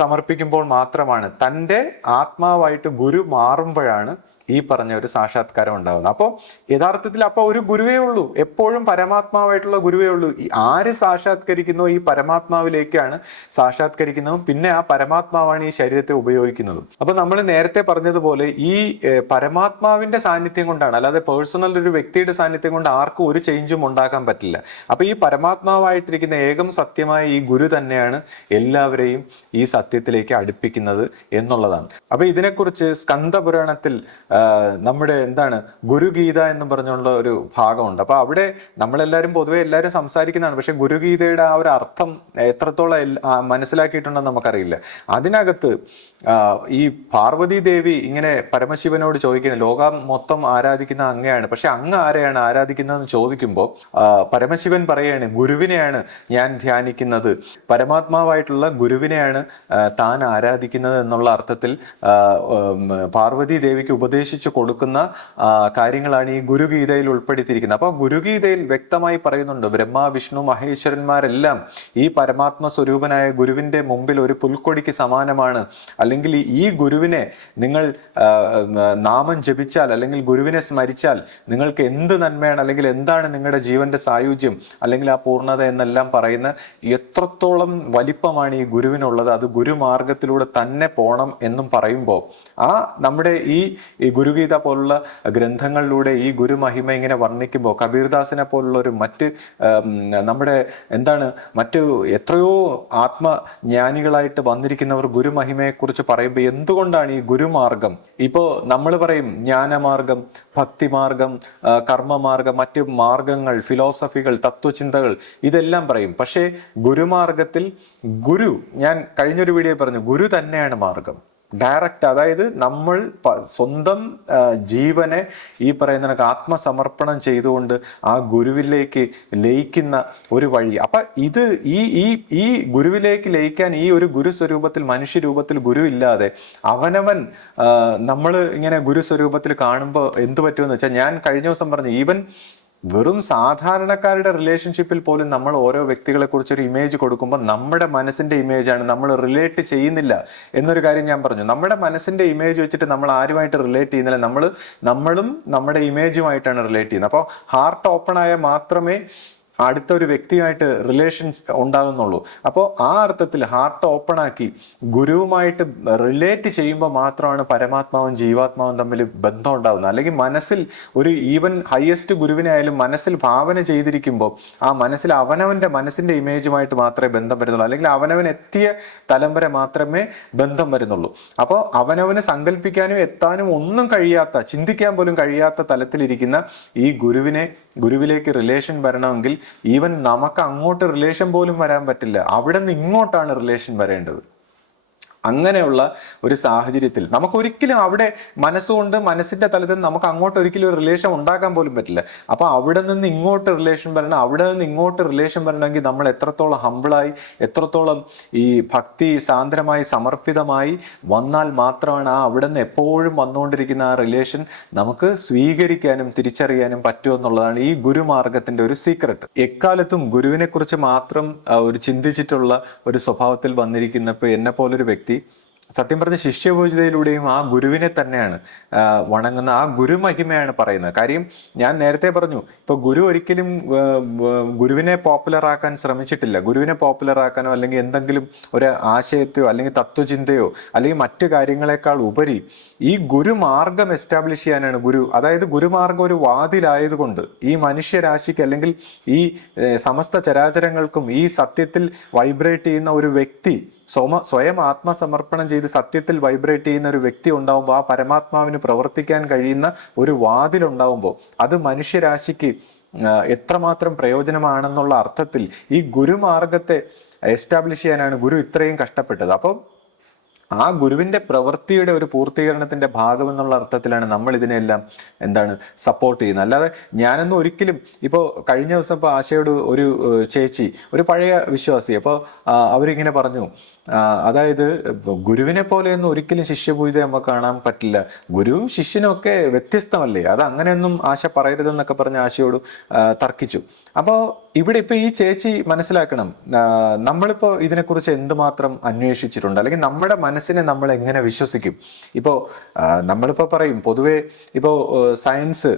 സമർപ്പിക്കുമ്പോൾ മാത്രമാണ് തന്റെ ആത്മാവായിട്ട് ഗുരു മാറുമ്പോഴാണ് ഈ പറഞ്ഞ ഒരു സാക്ഷാത്കാരം ഉണ്ടാകുന്നത് അപ്പോൾ യഥാർത്ഥത്തിൽ അപ്പോൾ ഒരു ഗുരുവേ ഉള്ളൂ. എപ്പോഴും പരമാത്മാവായിട്ടുള്ള ഗുരുവേ ഉള്ളൂ. ആര് സാക്ഷാത്കരിക്കുന്നോ ഈ പരമാത്മാവിലേക്കാണ് സാക്ഷാത്കരിക്കുന്നതും പിന്നെ ആ പരമാത്മാവാണ് ഈ ശരീരത്തെ ഉപയോഗിക്കുന്നതും. അപ്പൊ നമ്മൾ നേരത്തെ പറഞ്ഞതുപോലെ ഈ പരമാത്മാവിന്റെ സാന്നിധ്യം കൊണ്ടാണ് അല്ലാതെ പേഴ്സണൽ ഒരു വ്യക്തിയുടെ സാന്നിധ്യം കൊണ്ട് ആർക്കും ഒരു ചേഞ്ചും ഉണ്ടാക്കാൻ പറ്റില്ല. അപ്പൊ ഈ പരമാത്മാവായിട്ടിരിക്കുന്ന ഏകം സത്യമായ ഈ ഗുരു തന്നെയാണ് എല്ലാവരെയും ഈ സത്യത്തിലേക്ക് അടുപ്പിക്കുന്നത് എന്നുള്ളതാണ്. അപ്പൊ ഇതിനെക്കുറിച്ച് സ്കന്ദപുരാണത്തിൽ നമ്മുടെ എന്താണ് ഗുരുഗീത എന്ന് പറഞ്ഞുള്ള ഒരു ഭാഗമുണ്ട്. അപ്പൊ അവിടെ നമ്മളെല്ലാവരും പൊതുവെ എല്ലാവരും സംസാരിക്കുന്നതാണ്. പക്ഷെ ഗുരുഗീതയുടെ ആ ഒരു അർത്ഥം എത്രത്തോളം മനസ്സിലാക്കിയിട്ടുണ്ടെന്ന് നമുക്കറിയില്ല. അതിനകത്ത് ഈ പാർവതി ദേവി ഇങ്ങനെ പരമശിവനോട് ചോദിക്കുന്നത് ലോകം മൊത്തം ആരാധിക്കുന്ന അങ്ങയാണ്. പക്ഷെ അങ്ങ് ആരെയാണ് ആരാധിക്കുന്നതെന്ന് ചോദിക്കുമ്പോൾ പരമശിവൻ പറയാണ് ഗുരുവിനെയാണ് ഞാൻ ധ്യാനിക്കുന്നത്. പരമാത്മാവായിട്ടുള്ള ഗുരുവിനെയാണ് താൻ ആരാധിക്കുന്നത് എന്നുള്ള അർത്ഥത്തിൽ പാർവതി ദേവിക്ക് ഉപദേശിച്ചു കൊടുക്കുന്ന കാര്യങ്ങളാണ് ഈ ഗുരുഗീതയിൽ ഉൾപ്പെടുത്തിയിരിക്കുന്നത്. അപ്പൊ ഗുരുഗീതയിൽ വ്യക്തമായി പറയുന്നുണ്ട് ബ്രഹ്മ വിഷ്ണു മഹേശ്വരന്മാരെല്ലാം ഈ പരമാത്മ സ്വരൂപനായ ഗുരുവിന്റെ മുമ്പിൽ ഒരു പുൽക്കൊടിക്ക് സമാനമാണ് അല്ലെങ്കിൽ ഈ- ഗുരുവിനെ നിങ്ങൾ നാമം ജപിച്ചാൽ അല്ലെങ്കിൽ ഗുരുവിനെ സ്മരിച്ചാൽ നിങ്ങൾക്ക് എന്ത് നന്മയാണ് അല്ലെങ്കിൽ എന്താണ് നിങ്ങളുടെ ജീവന്റെ സായുജ്യം അല്ലെങ്കിൽ ആ പൂർണത എന്നെല്ലാം പറയുന്ന എത്രത്തോളം വലിപ്പമാണ് ഈ ഗുരുവിനുള്ളത് അത് ഗുരുമാർഗത്തിലൂടെ തന്നെ പോണം എന്നും പറയുമ്പോൾ ആ നമ്മുടെ ഈ ഗുരുഗീത പോലുള്ള ഗ്രന്ഥങ്ങളിലൂടെ ഈ ഗുരുമഹിമ ഇങ്ങനെ വർണിക്കുമ്പോൾ കബീർദാസിനെ പോലുള്ള ഒരു മറ്റ് നമ്മുടെ എന്താണ് മറ്റു എത്രയോ ആത്മജ്ഞാനികളായിട്ട് വന്നിരിക്കുന്നവർ ഗുരുമഹിമയെക്കുറിച്ച് പറയുമ്പോൾ എന്തുകൊണ്ടാണ് ഈ ഗുരുമാർഗം? ഇപ്പോ നമ്മൾ പറയും ജ്ഞാനമാർഗം ഭക്തിമാർഗം കർമ്മമാർഗം മറ്റ് മാർഗങ്ങൾ ഫിലോസഫികൾ തത്വചിന്തകൾ ഇതെല്ലാം പറയും. പക്ഷേ ഗുരുമാർഗത്തിൽ ഗുരു ഞാൻ കഴിഞ്ഞൊരു വീഡിയോ പറഞ്ഞു ഗുരു തന്നെയാണ് മാർഗം. ഡയറക്റ്റ് അതായത് നമ്മൾ സ്വന്തം ജീവനെ ഈ പറയുന്ന കണക്ക് ആത്മസമർപ്പണം ചെയ്തുകൊണ്ട് ആ ഗുരുവിലേക്ക് ലയിക്കുന്ന ഒരു വഴി. അപ്പൊ ഇത് ഈ ഈ ഈ ഗുരുവിലേക്ക് ലയിക്കാൻ ഈ ഒരു ഗുരു സ്വരൂപത്തിൽ മനുഷ്യ രൂപത്തിൽ ഗുരു ഇല്ലാതെ അവനവൻ നമ്മൾ ഇങ്ങനെ ഗുരു സ്വരൂപത്തിൽ കാണുമ്പോൾ എന്ത് പറ്റുമെന്ന് വെച്ചാൽ ഞാൻ കഴിഞ്ഞ ദിവസം പറഞ്ഞു ഈവൻ വെറും സാധാരണക്കാരുടെ റിലേഷൻഷിപ്പിൽ പോലും നമ്മൾ ഓരോ വ്യക്തികളെ കുറിച്ച് ഒരു ഇമേജ് കൊടുക്കുമ്പോൾ നമ്മുടെ മനസ്സിന്റെ ഇമേജാണ് നമ്മൾ റിലേറ്റ് ചെയ്യുന്നില്ല എന്നൊരു കാര്യം ഞാൻ പറഞ്ഞു. നമ്മുടെ മനസ്സിന്റെ ഇമേജ് വെച്ചിട്ട് നമ്മൾ ആരുമായിട്ട് റിലേറ്റ് ചെയ്യുന്നില്ല. നമ്മൾ നമ്മളും നമ്മുടെ ഇമേജുമായിട്ടാണ് റിലേറ്റ് ചെയ്യുന്നത്. അപ്പോൾ ഹാർട്ട് ഓപ്പൺ ആയ മാത്രമേ അടുത്ത ഒരു വ്യക്തിയായിട്ട് റിലേഷൻ ഉണ്ടാകുന്നുള്ളൂ. അപ്പോൾ ആ അർത്ഥത്തിൽ ഹാർട്ട് ഓപ്പൺ ആക്കി ഗുരുവുമായിട്ട് റിലേറ്റ് ചെയ്യുമ്പോൾ മാത്രമാണ് പരമാത്മാവും ജീവാത്മാവും തമ്മിൽ ബന്ധം ഉണ്ടാകുന്നത് അല്ലെങ്കിൽ മനസ്സിൽ ഒരു ഈവൻ ഹയസ്റ്റ് ഗുരുവിനെ ആയാലും മനസ്സിൽ ഭാവന ചെയ്തിരിക്കുമ്പോൾ ആ മനസ്സിൽ അവനവന്റെ മനസ്സിന്റെ ഇമേജുമായിട്ട് മാത്രമേ ബന്ധം വരുന്നുള്ളൂ. അല്ലെങ്കിൽ അവനവൻ എത്തിയ തലം വരെ മാത്രമേ ബന്ധം വരുന്നുള്ളൂ. അപ്പോൾ അവനവന് സങ്കല്പിക്കാനും എത്താനും ഒന്നും കഴിയാത്ത ചിന്തിക്കാൻ പോലും കഴിയാത്ത തലത്തിലിരിക്കുന്ന ഈ ഗുരുവിനെ ഗുരുവിലേക്ക് റിലേഷൻ വരണമെങ്കിൽ ഈവൻ നമുക്ക് അങ്ങോട്ട് റിലേഷൻ പോലും വരാൻ പറ്റില്ല. അവിടെ നിന്ന് ഇങ്ങോട്ടാണ് റിലേഷൻ വരേണ്ടത്. അങ്ങനെയുള്ള ഒരു സാഹചര്യത്തിൽ നമുക്കൊരിക്കലും അവിടെ മനസ്സുകൊണ്ട് മനസ്സിന്റെ തലത്തിൽ നമുക്ക് അങ്ങോട്ട് ഒരിക്കലും ഒരു റിലേഷൻ ഉണ്ടാക്കാൻ പോലും പറ്റില്ല. അപ്പൊ അവിടെ നിന്ന് ഇങ്ങോട്ട് റിലേഷൻ വരണം അവിടെ നിന്ന് ഇങ്ങോട്ട് റിലേഷൻ വരണമെങ്കിൽ നമ്മൾ എത്രത്തോളം ഹമ്പിളായി എത്രത്തോളം ഈ ഭക്തി സാന്ദ്രമായി സമർപ്പിതമായി വന്നാൽ മാത്രമാണ് ആ അവിടെ നിന്ന് എപ്പോഴും വന്നുകൊണ്ടിരിക്കുന്ന ആ റിലേഷൻ നമുക്ക് സ്വീകരിക്കാനും തിരിച്ചറിയാനും പറ്റുമെന്നുള്ളതാണ് ഈ ഗുരുമാർഗത്തിന്റെ ഒരു സീക്രട്ട് എക്കാലത്തും ഗുരുവിനെ കുറിച്ച് മാത്രം ഒരു ചിന്തിച്ചിട്ടുള്ള ഒരു സ്വഭാവത്തിൽ വന്നിരിക്കുന്ന വന്നിരിക്കുന്നപ്പോൾ എന്നെ പോലൊരു വ്യക്തി സത്യം പറഞ്ഞ ശിഷ്യപൂജിതയിലൂടെയും ആ ഗുരുവിനെ തന്നെയാണ് വണങ്ങുന്ന ആ ഗുരുമഹിമയാണ് പറയുന്നത്. കാര്യം ഞാൻ നേരത്തെ പറഞ്ഞു ഇപ്പൊ ഗുരു ഒരിക്കലും ഗുരുവിനെ പോപ്പുലർ ആക്കാൻ ശ്രമിച്ചിട്ടില്ല. ഗുരുവിനെ പോപ്പുലർ ആക്കാനോ അല്ലെങ്കിൽ എന്തെങ്കിലും ഒരു ആശയത്തെയോ അല്ലെങ്കിൽ തത്വചിന്തയോ അല്ലെങ്കിൽ മറ്റു കാര്യങ്ങളെക്കാൾ ഉപരി ഈ ഗുരുമാർഗം എസ്റ്റാബ്ലിഷ് ചെയ്യാനാണ് ഗുരു. അതായത് ഗുരുമാർഗം ഒരു വാതിലായതുകൊണ്ട് ഈ മനുഷ്യരാശിക്ക് അല്ലെങ്കിൽ ഈ സമസ്ത ചരാചരങ്ങൾക്കും ഈ സത്യത്തിൽ വൈബ്രേറ്റ് ചെയ്യുന്ന ഒരു വ്യക്തി സ്വമ സ്വയം ആത്മസമർപ്പണം ചെയ്ത് സത്യത്തിൽ വൈബ്രേറ്റ് ചെയ്യുന്ന ഒരു വ്യക്തി ഉണ്ടാവുമ്പോൾ ആ പരമാത്മാവിന് പ്രവർത്തിക്കാൻ കഴിയുന്ന ഒരു വാതിൽ ഉണ്ടാവുമ്പോൾ അത് മനുഷ്യരാശിക്ക് എത്രമാത്രം പ്രയോജനമാണെന്നുള്ള അർത്ഥത്തിൽ ഈ ഗുരുമാർഗത്തെ എസ്റ്റാബ്ലിഷ് ചെയ്യാനാണ് ഗുരു ഇത്രയും കഷ്ടപ്പെട്ടത്. അപ്പം ആ ഗുരുവിന്റെ പ്രവൃത്തിയുടെ ഒരു പൂർത്തീകരണത്തിന്റെ ഭാഗം എന്നുള്ള അർത്ഥത്തിലാണ് നമ്മൾ ഇതിനെല്ലാം എന്താണ് സപ്പോർട്ട് ചെയ്യുന്നത്. അല്ലാതെ ഞാനൊന്നും ഒരിക്കലും ഇപ്പോൾ കഴിഞ്ഞ ദിവസം ഇപ്പോൾ ആശയോട് ഒരു ചേച്ചി ഒരു പഴയ വിശ്വാസി അപ്പോൾ അവരിങ്ങനെ പറഞ്ഞു അതായത് ഗുരുവിനെ പോലെയൊന്നും ഒരിക്കലും ശിഷ്യപൂജിതെ നമുക്ക് കാണാൻ പറ്റില്ല. ഗുരുവും ശിഷ്യനും ഒക്കെ വ്യത്യസ്തമല്ലേ? അത് അങ്ങനെയൊന്നും ആശ പറയരുതെന്നൊക്കെ പറഞ്ഞ് ആശയോട് തർക്കിച്ചു. അപ്പോൾ ഇവിടെ ഇപ്പൊ ഈ ചേച്ചി മനസ്സിലാക്കണം നമ്മളിപ്പോൾ നമ്മളിപ്പോ ഇതിനെക്കുറിച്ച് എന്തുമാത്രം അന്വേഷിച്ചിട്ടുണ്ട്? അല്ലെങ്കിൽ നമ്മുടെ മനസ്സിനെ നമ്മൾ എങ്ങനെ വിശ്വസിക്കും? ഇപ്പോൾ നമ്മളിപ്പോൾ പറയും പൊതുവേ ഇപ്പോൾ സയൻസ്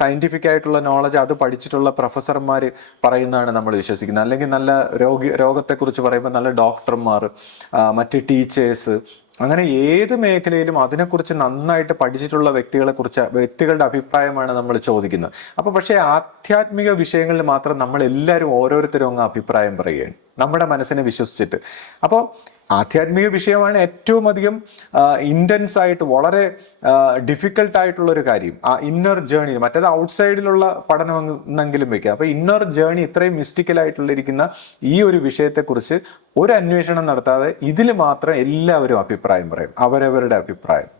സയന്റിഫിക് ആയിട്ടുള്ള നോളജ് അത് പഠിച്ചിട്ടുള്ള പ്രൊഫസർമാർ പറയുന്നതാണ് നമ്മൾ വിശ്വസിക്കുന്നത്. അല്ലെങ്കിൽ നല്ല രോഗി രോഗത്തെക്കുറിച്ച് പറയുമ്പോൾ നല്ല ഡോക്ടർമാർ മറ്റ് ടീച്ചേഴ്സ് അങ്ങനെ ഏത് മേഖലയിലും അതിനെക്കുറിച്ച് നന്നായിട്ട് പഠിച്ചിട്ടുള്ള വ്യക്തികളെ കുറിച്ച് വ്യക്തികളുടെ അഭിപ്രായമാണ് നമ്മൾ ചോദിക്കുന്നത്. അപ്പൊ പക്ഷേ ആധ്യാത്മിക വിഷയങ്ങളിൽ മാത്രം നമ്മൾ എല്ലാവരും ഓരോരുത്തരും അങ്ങ് അഭിപ്രായം പറയുകയാണ്. നമ്മുടെ മനസ്സിനെ വിശ്വസിച്ചിട്ട്. അപ്പോൾ ആധ്യാത്മിക വിഷയമാണ് ഏറ്റവും അധികം ഇന്റൻസ് ആയിട്ട് വളരെ ഡിഫിക്കൽട്ട് ആയിട്ടുള്ള ഒരു കാര്യം. ആ ഇന്നർ ജേണി മറ്റേത് ഔട്ട്സൈഡിലുള്ള പഠനം എന്നെങ്കിലും വെക്കുക. അപ്പൊ ഇന്നർ ജേണി ഇത്രയും ഇരിക്കുന്ന ഈ ഒരു വിഷയത്തെക്കുറിച്ച് ഒരു അന്വേഷണം നടത്താതെ ഇതിൽ മാത്രം എല്ലാവരും അഭിപ്രായം പറയും. അവരവരുടെ അഭിപ്രായം.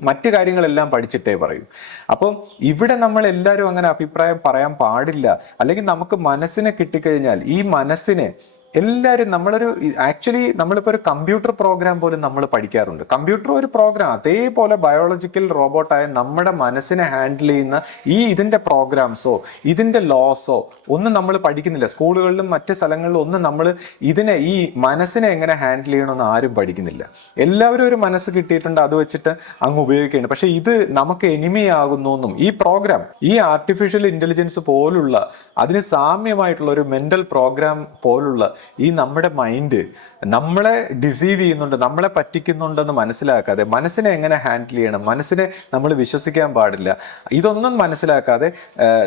മറ്റു കാര്യങ്ങളെല്ലാം പഠിച്ചിട്ടേ പറയൂ. അപ്പം ഇവിടെ നമ്മൾ എല്ലാവരും അങ്ങനെ അഭിപ്രായം പറയാൻ പാടില്ല. അല്ലെങ്കിൽ നമുക്ക് മനസ്സിനെ കിട്ടിക്കഴിഞ്ഞാൽ ഈ മനസ്സിനെ എല്ലാവരും നമ്മളൊരു ആക്ച്വലി നമ്മളിപ്പോൾ ഒരു കമ്പ്യൂട്ടർ പ്രോഗ്രാം പോലും നമ്മൾ പഠിക്കാറുണ്ട്. കമ്പ്യൂട്ടർ ഒരു പ്രോഗ്രാം അതേപോലെ ബയോളജിക്കൽ റോബോട്ടായ നമ്മുടെ മനസ്സിനെ ഹാൻഡിൽ ചെയ്യുന്ന ഈ ഇതിന്റെ പ്രോഗ്രാംസോ ഇതിന്റെ ലോസോ ഒന്നും നമ്മൾ പഠിക്കുന്നില്ല. സ്കൂളുകളിലും മറ്റ് സ്ഥലങ്ങളിലും ഒന്നും നമ്മൾ ഇതിനെ ഈ മനസ്സിനെ എങ്ങനെ ഹാൻഡിൽ ചെയ്യണമെന്ന് ആരും പഠിക്കുന്നില്ല. എല്ലാവരും ഒരു മനസ്സ് കിട്ടിയിട്ടുണ്ട് അത് വെച്ചിട്ട് അങ്ങ് ഉപയോഗിക്കുകയാണ്. പക്ഷെ ഇത് നമുക്ക് എനിമിയാകുന്നു എന്നും ഈ പ്രോഗ്രാം ഈ ആർട്ടിഫിഷ്യൽ ഇന്റലിജൻസ് പോലുള്ള അതിന് സാമ്യമായിട്ടുള്ള ഒരു മെന്റൽ പ്രോഗ്രാം പോലുള്ള ഈ നമ്മുടെ മൈൻഡ് നമ്മളെ ഡിസീവ് ചെയ്യുന്നുണ്ട് നമ്മളെ പറ്റിക്കുന്നുണ്ടെന്ന് മനസ്സിലാക്കാതെ മനസ്സിനെ എങ്ങനെ ഹാൻഡിൽ ചെയ്യണം മനസ്സിനെ നമ്മൾ വിശ്വസിക്കാൻ പാടില്ല ഇതൊന്നും മനസ്സിലാക്കാതെ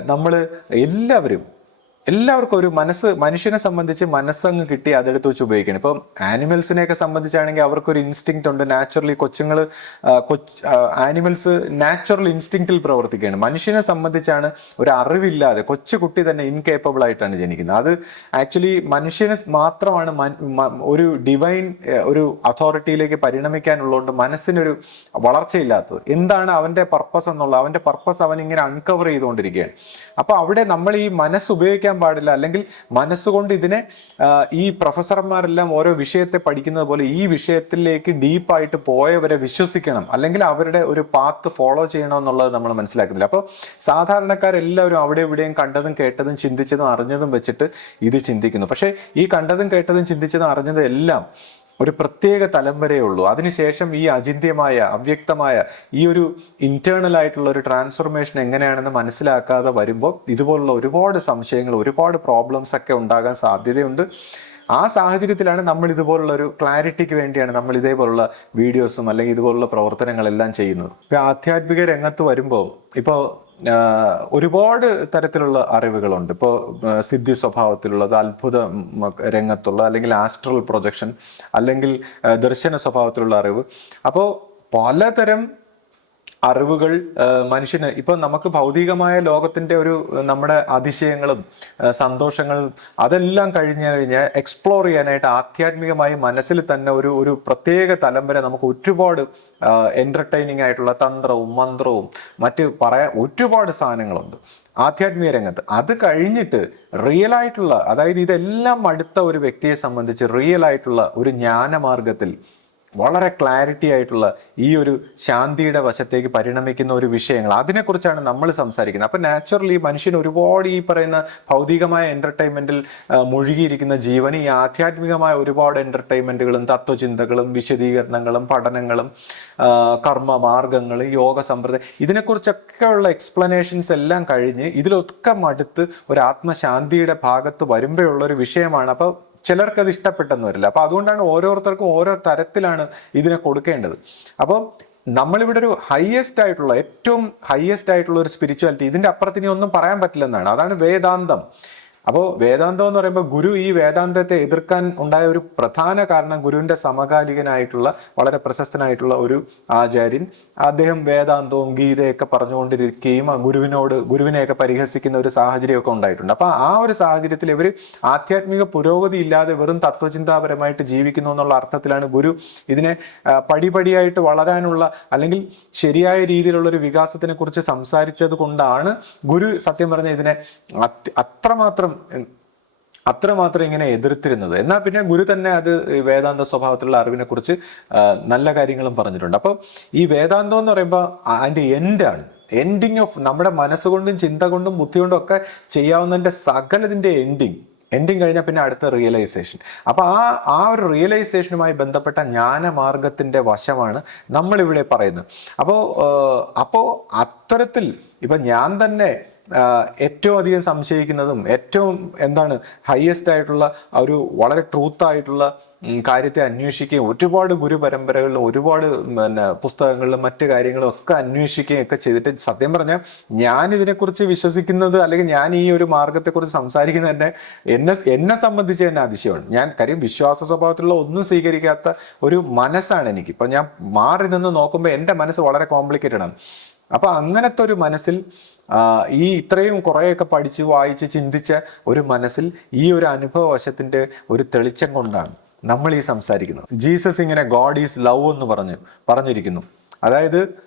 നമ്മൾ എല്ലാവരും എല്ലാവർക്കും ഒരു മനസ്സ് മനുഷ്യനെ സംബന്ധിച്ച് മനസ്സങ്ങ് കിട്ടി അതെടുത്ത് വെച്ച് ഉപയോഗിക്കണം. ഇപ്പം ആനിമൽസിനെയൊക്കെ സംബന്ധിച്ചാണെങ്കിൽ അവർക്കൊരു ഇൻസ്റ്റിങ്ക്റ്റ് ഉണ്ട്. നാച്ചുറലി കൊച്ചുങ്ങൾ കൊച്ച് ആനിമൽസ് നാച്ചുറൽ ഇൻസ്റ്റിങ്ക്റ്റിൽ പ്രവർത്തിക്കുകയാണ്. മനുഷ്യനെ സംബന്ധിച്ചാണ് ഒരു അറിവില്ലാതെ കൊച്ചു കുട്ടി തന്നെ ഇൻകേപ്പബിൾ ആയിട്ടാണ് ജനിക്കുന്നത്. അത് ആക്ച്വലി മനുഷ്യനെ മാത്രമാണ് ഒരു ഡിവൈൻ ഒരു അതോറിറ്റിയിലേക്ക് പരിണമിക്കാനുള്ളതുകൊണ്ട് മനസ്സിനൊരു വളർച്ചയില്ലാത്തത്. എന്താണ് അവന്റെ പർപ്പസ് എന്നുള്ളത് അവന്റെ പർപ്പസ് അവൻ ഇങ്ങനെ അൺകവർ ചെയ്തുകൊണ്ടിരിക്കുകയാണ്. അപ്പൊ അവിടെ നമ്മൾ ഈ മനസ്സ് ഉപയോഗിക്കാൻ പാടില്ല. അല്ലെങ്കിൽ മനസ്സുകൊണ്ട് ഇതിനെ ഈ പ്രൊഫസർമാരെല്ലാം ഓരോ വിഷയത്തെ പഠിക്കുന്നത് പോലെ ഈ വിഷയത്തിലേക്ക് ഡീപ്പായിട്ട് പോയവരെ വിശ്വസിക്കണം. അല്ലെങ്കിൽ അവരുടെ ഒരു പാത്ത് ഫോളോ ചെയ്യണം എന്നുള്ളത് നമ്മൾ മനസ്സിലാക്കുന്നില്ല. അപ്പോൾ സാധാരണക്കാരെല്ലാവരും അവിടെ ഇവിടെയും കണ്ടതും കേട്ടതും ചിന്തിച്ചതും അറിഞ്ഞതും വെച്ചിട്ട് ഇത് ചിന്തിക്കുന്നു. പക്ഷേ ഈ കണ്ടതും കേട്ടതും ചിന്തിച്ചതും അറിഞ്ഞതും എല്ലാം ഒരു പ്രത്യേക തലം വരെ ഉള്ളൂ. അതിനുശേഷം ഈ അചിന്ത്യമായ അവ്യക്തമായ ഈ ഒരു ഇന്റേണൽ ആയിട്ടുള്ള ഒരു ട്രാൻസ്ഫോർമേഷൻ എങ്ങനെയാണെന്ന് മനസ്സിലാക്കാതെ വരുമ്പോൾ ഇതുപോലുള്ള ഒരുപാട് സംശയങ്ങൾ ഒരുപാട് പ്രോബ്ലംസ് ഒക്കെ ഉണ്ടാകാൻ സാധ്യതയുണ്ട്. ആ സാഹചര്യത്തിലാണ് നമ്മൾ ഇതുപോലുള്ള ഒരു ക്ലാരിറ്റിക്ക് വേണ്ടിയാണ് നമ്മൾ ഇതേപോലുള്ള വീഡിയോസും അല്ലെങ്കിൽ ഇതുപോലുള്ള പ്രവർത്തനങ്ങളെല്ലാം ചെയ്യുന്നത്. ഇപ്പൊ ആധ്യാത്മിക രംഗത്ത് വരുമ്പോൾ ഇപ്പോൾ ഒരുപാട് തരത്തിലുള്ള അറിവുകളുണ്ട്. ഇപ്പോൾ സിദ്ധി സ്വഭാവത്തിലുള്ളത് അത്ഭുത രംഗത്തുള്ള അല്ലെങ്കിൽ ആസ്ട്രൽ പ്രൊജക്ഷൻ അല്ലെങ്കിൽ ദർശന സ്വഭാവത്തിലുള്ള അറിവ്. അപ്പോൾ പലതരം അറിവുകൾ മനുഷ്യന് ഇപ്പൊ നമുക്ക് ഭൗതികമായ ലോകത്തിന്റെ ഒരു നമ്മുടെ അതിശയങ്ങളും സന്തോഷങ്ങളും അതെല്ലാം കഴിഞ്ഞു കഴിഞ്ഞാൽ എക്സ്പ്ലോർ ചെയ്യാനായിട്ട് ആധ്യാത്മികമായി മനസ്സിൽ തന്നെ ഒരു ഒരു പ്രത്യേക തലം വരെ നമുക്ക് ഒരുപാട് എന്റർടൈനിങ് ആയിട്ടുള്ള തന്ത്രവും മന്ത്രവും മറ്റ് പറയാൻ ഒരുപാട് സാധനങ്ങളുണ്ട്. ആധ്യാത്മിക രംഗത്ത്. അത് കഴിഞ്ഞിട്ട് റിയൽ ആയിട്ടുള്ള അതായത് ഇതെല്ലാം അടുത്ത ഒരു വ്യക്തിയെ സംബന്ധിച്ച് റിയൽ ആയിട്ടുള്ള ഒരു ജ്ഞാനമാർഗത്തിൽ വളരെ ക്ലാരിറ്റി ആയിട്ടുള്ള ഈ ഒരു ശാന്തിയുടെ വശത്തേക്ക് പരിണമിക്കുന്ന ഒരു വിഷയങ്ങൾ. അതിനെക്കുറിച്ചാണ് നമ്മൾ സംസാരിക്കുന്നത്. അപ്പം നാച്ചുറലി മനുഷ്യൻ ഒരുപാട് ഈ പറയുന്ന ഭൗതികമായ എന്റർടൈൻമെന്റിൽ മുഴുകിയിരിക്കുന്ന ജീവൻ ഈ ആധ്യാത്മികമായ ഒരുപാട് എന്റർടൈൻമെന്റുകളും തത്വചിന്തകളും വിശദീകരണങ്ങളും പഠനങ്ങളും കർമ്മ മാർഗങ്ങൾ യോഗ സമ്പ്രദായം ഇതിനെക്കുറിച്ചൊക്കെയുള്ള എക്സ്പ്ലനേഷൻസ് എല്ലാം കഴിഞ്ഞ് ഇതിലൊക്കെ മടുത്ത് ഒരു ആത്മശാന്തിയുടെ ഭാഗത്ത് വരുമ്പോഴുള്ള ഒരു വിഷയമാണ്. അപ്പോൾ ചിലർക്ക് അത് ഇഷ്ടപ്പെട്ടെന്ന് വരില്ല. അപ്പൊ അതുകൊണ്ടാണ് ഓരോരുത്തർക്കും ഓരോ തരത്തിലാണ് ഇതിനെ കൊടുക്കേണ്ടത്. അപ്പോൾ നമ്മളിവിടെ ഒരു ഹയസ്റ്റ് ആയിട്ടുള്ള ഏറ്റവും ഹയസ്റ്റ് ആയിട്ടുള്ള ഒരു സ്പിരിച്വാലിറ്റി ഇതിന്റെ അപ്പുറത്തിന് ഒന്നും പറയാൻ പറ്റില്ലെന്നാണ്. അതാണ് വേദാന്തം. അപ്പോൾ വേദാന്തം എന്ന് പറയുമ്പോൾ ഗുരു ഈ വേദാന്തത്തെ എതിർക്കാൻ ഉണ്ടായ ഒരു പ്രധാന കാരണം ഗുരുവിന്റെ സമകാലികനായിട്ടുള്ള വളരെ പ്രശസ്തനായിട്ടുള്ള ഒരു ആചാര്യൻ അദ്ദേഹം വേദാന്തവും ഗീതയൊക്കെ പറഞ്ഞുകൊണ്ടിരിക്കുകയും ഗുരുവിനോട് ഗുരുവിനെയൊക്കെ പരിഹസിക്കുന്ന ഒരു സാഹചര്യമൊക്കെ ഉണ്ടായിട്ടുണ്ട്. അപ്പൊ ആ ഒരു സാഹചര്യത്തിൽ ഇവർ ആധ്യാത്മിക പുരോഗതി ഇല്ലാതെ വെറും തത്വചിന്താപരമായിട്ട് ജീവിക്കുന്നു എന്നുള്ള അർത്ഥത്തിലാണ് ഗുരു ഇതിനെ പടിപടിയായിട്ട് വളരാനുള്ള അല്ലെങ്കിൽ ശരിയായ രീതിയിലുള്ള ഒരു വികാസത്തിനെ കുറിച്ച് സംസാരിച്ചത് കൊണ്ടാണ് ഗുരു സത്യം പറഞ്ഞ ഇതിനെ അത്രമാത്രം അത്രമാത്രം ഇങ്ങനെ എതിർത്തിരുന്നത്. എന്നാൽ പിന്നെ ഗുരു തന്നെ അത് വേദാന്ത സ്വഭാവത്തിലുള്ള അറിവിനെ കുറിച്ച് നല്ല കാര്യങ്ങളും പറഞ്ഞിട്ടുണ്ട്. അപ്പോൾ ഈ വേദാന്തം എന്ന് പറയുമ്പോൾ അതിന്റെ എൻഡാണ് എൻഡിങ് ഓഫ് നമ്മുടെ മനസ്സുകൊണ്ടും ചിന്ത കൊണ്ടും ബുദ്ധി കൊണ്ടും ഒക്കെ ചെയ്യാവുന്നതിന്റെ സകലതിന്റെ എൻഡിങ് എൻഡിങ് കഴിഞ്ഞാൽ പിന്നെ അടുത്ത റിയലൈസേഷൻ അപ്പോൾ ആ ആ ഒരു റിയലൈസേഷനുമായി ബന്ധപ്പെട്ട ജ്ഞാനമാർഗത്തിന്റെ വശമാണ് നമ്മളിവിടെ പറയുന്നത്. അപ്പോൾ അപ്പോൾ അത്തരത്തിൽ ഇപ്പൊ ഞാൻ തന്നെ ഏറ്റവും അധികം സംശയിക്കുന്നതും ഏറ്റവും എന്താണ് ഹയസ്റ്റ് ആയിട്ടുള്ള ഒരു വളരെ ട്രൂത്ത് ആയിട്ടുള്ള കാര്യത്തെ അന്വേഷിക്കുകയും ഒരുപാട് ഗുരുപരമ്പരകളിലും ഒരുപാട് പിന്നെ പുസ്തകങ്ങളിലും മറ്റു കാര്യങ്ങളും ഒക്കെ അന്വേഷിക്കുകയും ഒക്കെ ചെയ്തിട്ട് സത്യം പറഞ്ഞാൽ ഞാൻ ഇതിനെക്കുറിച്ച് വിശ്വസിക്കുന്നത് അല്ലെങ്കിൽ ഞാൻ ഈ ഒരു മാർഗത്തെക്കുറിച്ച് സംസാരിക്കുന്നത് തന്നെ എന്നെ എന്നെ സംബന്ധിച്ച് തന്നെ അതിശയമാണ്. ഞാൻ കാര്യം വിശ്വാസ സ്വഭാവത്തിലുള്ള ഒന്നും സ്വീകരിക്കാത്ത ഒരു മനസ്സാണ് എനിക്ക്. ഇപ്പം ഞാൻ മാറി നിന്ന് നോക്കുമ്പോൾ എന്റെ മനസ്സ് വളരെ കോംപ്ലിക്കേറ്റഡ് ആണ്. അപ്പം അങ്ങനത്തെ ഒരു മനസ്സിൽ ഈ ഇത്രയും കുറേയൊക്കെ പഠിച്ച് വായിച്ച് ചിന്തിച്ച ഒരു മനസ്സിൽ ഈ ഒരു അനുഭവവശത്തിന്റെ ഒരു തെളിച്ചം കൊണ്ടാണ് നമ്മൾ ഈ സംസാരിക്കുന്നത്. ജീസസ് ഇങ്ങനെ ഗോഡ് ഈസ് ലവ് എന്ന് പറഞ്ഞു പറഞ്ഞിരിക്കുന്നു. അതായത്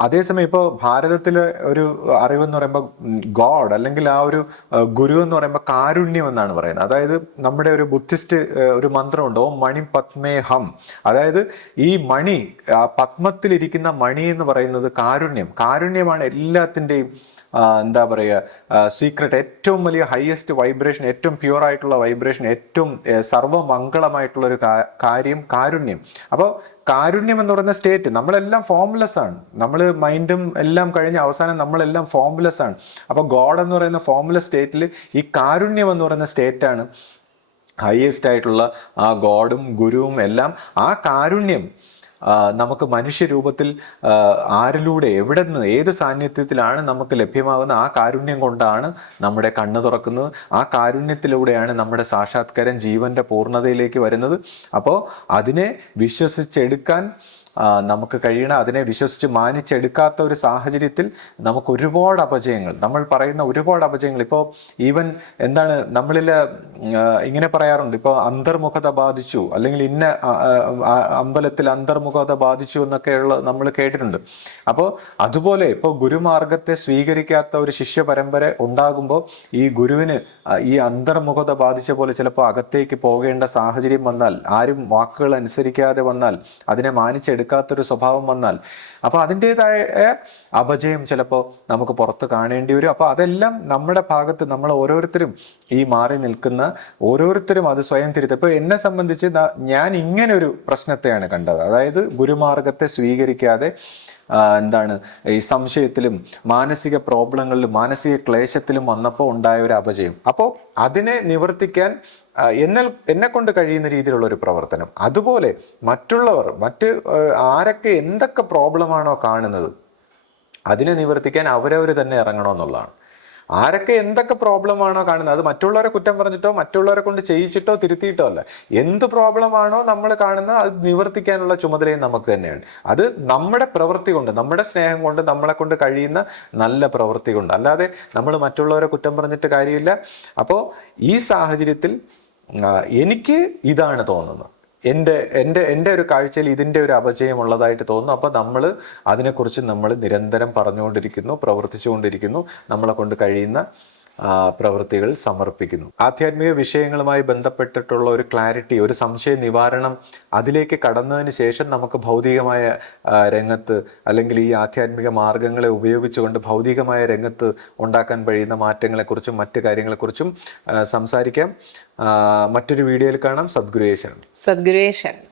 അതേസമയം ഇപ്പോൾ ഭാരതത്തിലെ ഒരു അറിവെന്ന് പറയുമ്പോൾ ഗോഡ് അല്ലെങ്കിൽ ആ ഒരു ഗുരു എന്ന് പറയുമ്പോൾ കാരുണ്യം എന്നാണ് പറയുന്നത്. അതായത് നമ്മുടെ ഒരു ബുദ്ധിസ്റ്റ് ഒരു മന്ത്രമുണ്ട്. ഓം മണി പത്മേ ഹം. അതായത് ഈ മണി പത്മത്തിലിരിക്കുന്ന മണി എന്ന് പറയുന്നത് കാരുണ്യം. കാരുണ്യമാണ് എല്ലാത്തിന്റെയും എന്താ പറയുക സീക്രട്ട് ഏറ്റവും വലിയ ഹയസ്റ്റ് വൈബ്രേഷൻ ഏറ്റവും പ്യുവർ ആയിട്ടുള്ള വൈബ്രേഷൻ ഏറ്റവും സർവമംഗളമായിട്ടുള്ള ഒരു കാര്യം കാരുണ്യം. അപ്പോൾ കാരുണ്യം എന്ന് പറയുന്ന സ്റ്റേറ്റ് നമ്മളെല്ലാം ഫോംലെസ് ആണ്. നമ്മൾ മൈൻഡും എല്ലാം കഴിഞ്ഞ അവസാനം നമ്മളെല്ലാം ഫോംലെസ് ആണ്. അപ്പോൾ ഗോഡ് എന്ന് പറയുന്ന ഫോംലെസ് സ്റ്റേറ്റിൽ ഈ കാരുണ്യം എന്ന് പറയുന്ന സ്റ്റേറ്റാണ് ഹയസ്റ്റ് ആയിട്ടുള്ള ആ ഗോഡും ഗുരുവും എല്ലാം ആ കാരുണ്യം. നമുക്ക് മനുഷ്യരൂപത്തിൽ ആരിലൂടെ എവിടെ നിന്ന് ഏത് സാന്നിധ്യത്തിലാണ് നമുക്ക് ലഭ്യമാകുന്ന ആ കാരുണ്യം കൊണ്ടാണ് നമ്മുടെ കണ്ണ് തുറക്കുന്നത്. ആ കാരുണ്യത്തിലൂടെയാണ് നമ്മുടെ സാക്ഷാത്കാരം ജീവന്റെ പൂർണതയിലേക്ക് വരുന്നത്. അപ്പോൾ അതിനെ വിശ്വസിച്ചെടുക്കാൻ നമുക്ക് കഴിയണം. അതിനെ വിശ്വസിച്ച് മാനിച്ചെടുക്കാത്ത ഒരു സാഹചര്യത്തിൽ നമുക്ക് ഒരുപാട് അപജയങ്ങൾ. നമ്മൾ പറയുന്ന ഒരുപാട് അപജയങ്ങൾ. ഇപ്പോൾ ഈവൻ എന്താണ് നമ്മളിൽ ഇങ്ങനെ പറയാറുണ്ട്. ഇപ്പോൾ അന്തർമുഖത ബാധിച്ചു അല്ലെങ്കിൽ ഇന്ന അമ്പലത്തിൽ അന്തർമുഖത ബാധിച്ചു എന്നൊക്കെയുള്ള നമ്മൾ കേട്ടിട്ടുണ്ട്. അപ്പോൾ അതുപോലെ ഇപ്പോൾ ഗുരുമാർഗത്തെ സ്വീകരിക്കാത്ത ഒരു ശിഷ്യ പരമ്പര ഉണ്ടാകുമ്പോൾ ഈ ഗുരുവിന് ഈ അന്തർമുഖത ബാധിച്ച പോലെ ചിലപ്പോൾ അകത്തേക്ക് പോകേണ്ട സാഹചര്യം വന്നാൽ ആരും വാക്കുകൾ അനുസരിക്കാതെ വന്നാൽ അതിനെ മാനിച്ചെടുക്കാത്തൊരു സ്വഭാവം വന്നാൽ അപ്പോൾ അതിന്റെതായ അപജയം ചിലപ്പോൾ നമുക്ക് പുറത്ത് കാണേണ്ടി വരും. അപ്പോൾ അതെല്ലാം നമ്മുടെ ഭാഗത്ത് നമ്മൾ ഓരോരുത്തരും ഈ മാറി നിൽക്കുന്ന ഓരോരുത്തരും അത് സ്വയം തിരുത്തും. ഇപ്പോൾ എന്നെ സംബന്ധിച്ച് ഞാൻ ഇങ്ങനെ ഒരു പ്രശ്നത്തെയാണ് കണ്ടത്. അതായത് ഗുരുമാർഗത്തെ സ്വീകരിക്കാതെ എന്താണ് ഈ സംശയത്തിലും മാനസിക പ്രോബ്ലങ്ങളിലും മാനസിക ക്ലേശത്തിലും വന്നപ്പോൾ ഉണ്ടായ ഒരു അപജയം. അപ്പോൾ അതിനെ നിവർത്തിക്കാൻ എന്നെ എന്നെ കൊണ്ട് കഴിയുന്ന രീതിയിലുള്ള ഒരു പ്രവർത്തനം. അതുപോലെ മറ്റുള്ളവർ മറ്റ് ആരൊക്കെ എന്തൊക്കെ പ്രോബ്ലമാണോ കാണുന്നത് അതിനെ നിവർത്തിക്കാൻ അവരവർ തന്നെ ഇറങ്ങണമെന്നുള്ളതാണ്. ആരൊക്കെ എന്തൊക്കെ പ്രോബ്ലമാണോ കാണുന്നത് അത് മറ്റുള്ളവരെ കുറ്റം പറഞ്ഞിട്ടോ മറ്റുള്ളവരെ കൊണ്ട് ചെയ്യിച്ചിട്ടോ തിരുത്തിയിട്ടോ അല്ല. എന്ത് പ്രോബ്ലമാണോ നമ്മൾ കാണുന്നത് അത് നിവർത്തിക്കാനുള്ള ചുമതലയും നമുക്ക് തന്നെയാണ്. അത് നമ്മുടെ പ്രവൃത്തി കൊണ്ട് നമ്മുടെ സ്നേഹം കൊണ്ട് നമ്മളെ കൊണ്ട് കഴിയുന്ന നല്ല പ്രവൃത്തി കൊണ്ട്. അല്ലാതെ നമ്മൾ മറ്റുള്ളവരെ കുറ്റം പറഞ്ഞിട്ട് കാര്യമില്ല. അപ്പോൾ ഈ സാഹചര്യത്തിൽ എനിക്ക് ഇതാണ് തോന്നുന്നത്. എന്റെ എന്റെ എന്റെ ഒരു കാഴ്ചയിൽ ഇതിന്റെ ഒരു അപജയം ഉള്ളതായിട്ട് തോന്നുന്നു. അപ്പോൾ നമ്മൾ അതിനെക്കുറിച്ച് നമ്മൾ നിരന്തരം പറഞ്ഞുകൊണ്ടിരിക്കുന്നു പ്രവർത്തിച്ചുകൊണ്ടിരിക്കുന്നു നമ്മളെ കൊണ്ട് കഴിയുന്ന പ്രവൃത്തികൾ സമർപ്പിക്കുന്നു. ആധ്യാത്മിക വിഷയങ്ങളുമായി ബന്ധപ്പെട്ടിട്ടുള്ള ഒരു ക്ലാരിറ്റി ഒരു സംശയ നിവാരണം അതിലേക്ക് കടന്നതിന് ശേഷം നമുക്ക് ഭൗതികമായ രംഗത്ത് അല്ലെങ്കിൽ ഈ ആധ്യാത്മിക മാർഗങ്ങളെ ഉപയോഗിച്ചുകൊണ്ട് ഭൗതികമായ രംഗത്ത് ഉണ്ടാക്കാൻ കഴിയുന്ന മാറ്റങ്ങളെക്കുറിച്ചും മറ്റു കാര്യങ്ങളെക്കുറിച്ചും സംസാരിക്കാം. മറ്റൊരു വീഡിയോയിൽ കാണാം. സദ്ഗുരുവേശ്വരൻ സദ്ഗുരുവേശൻ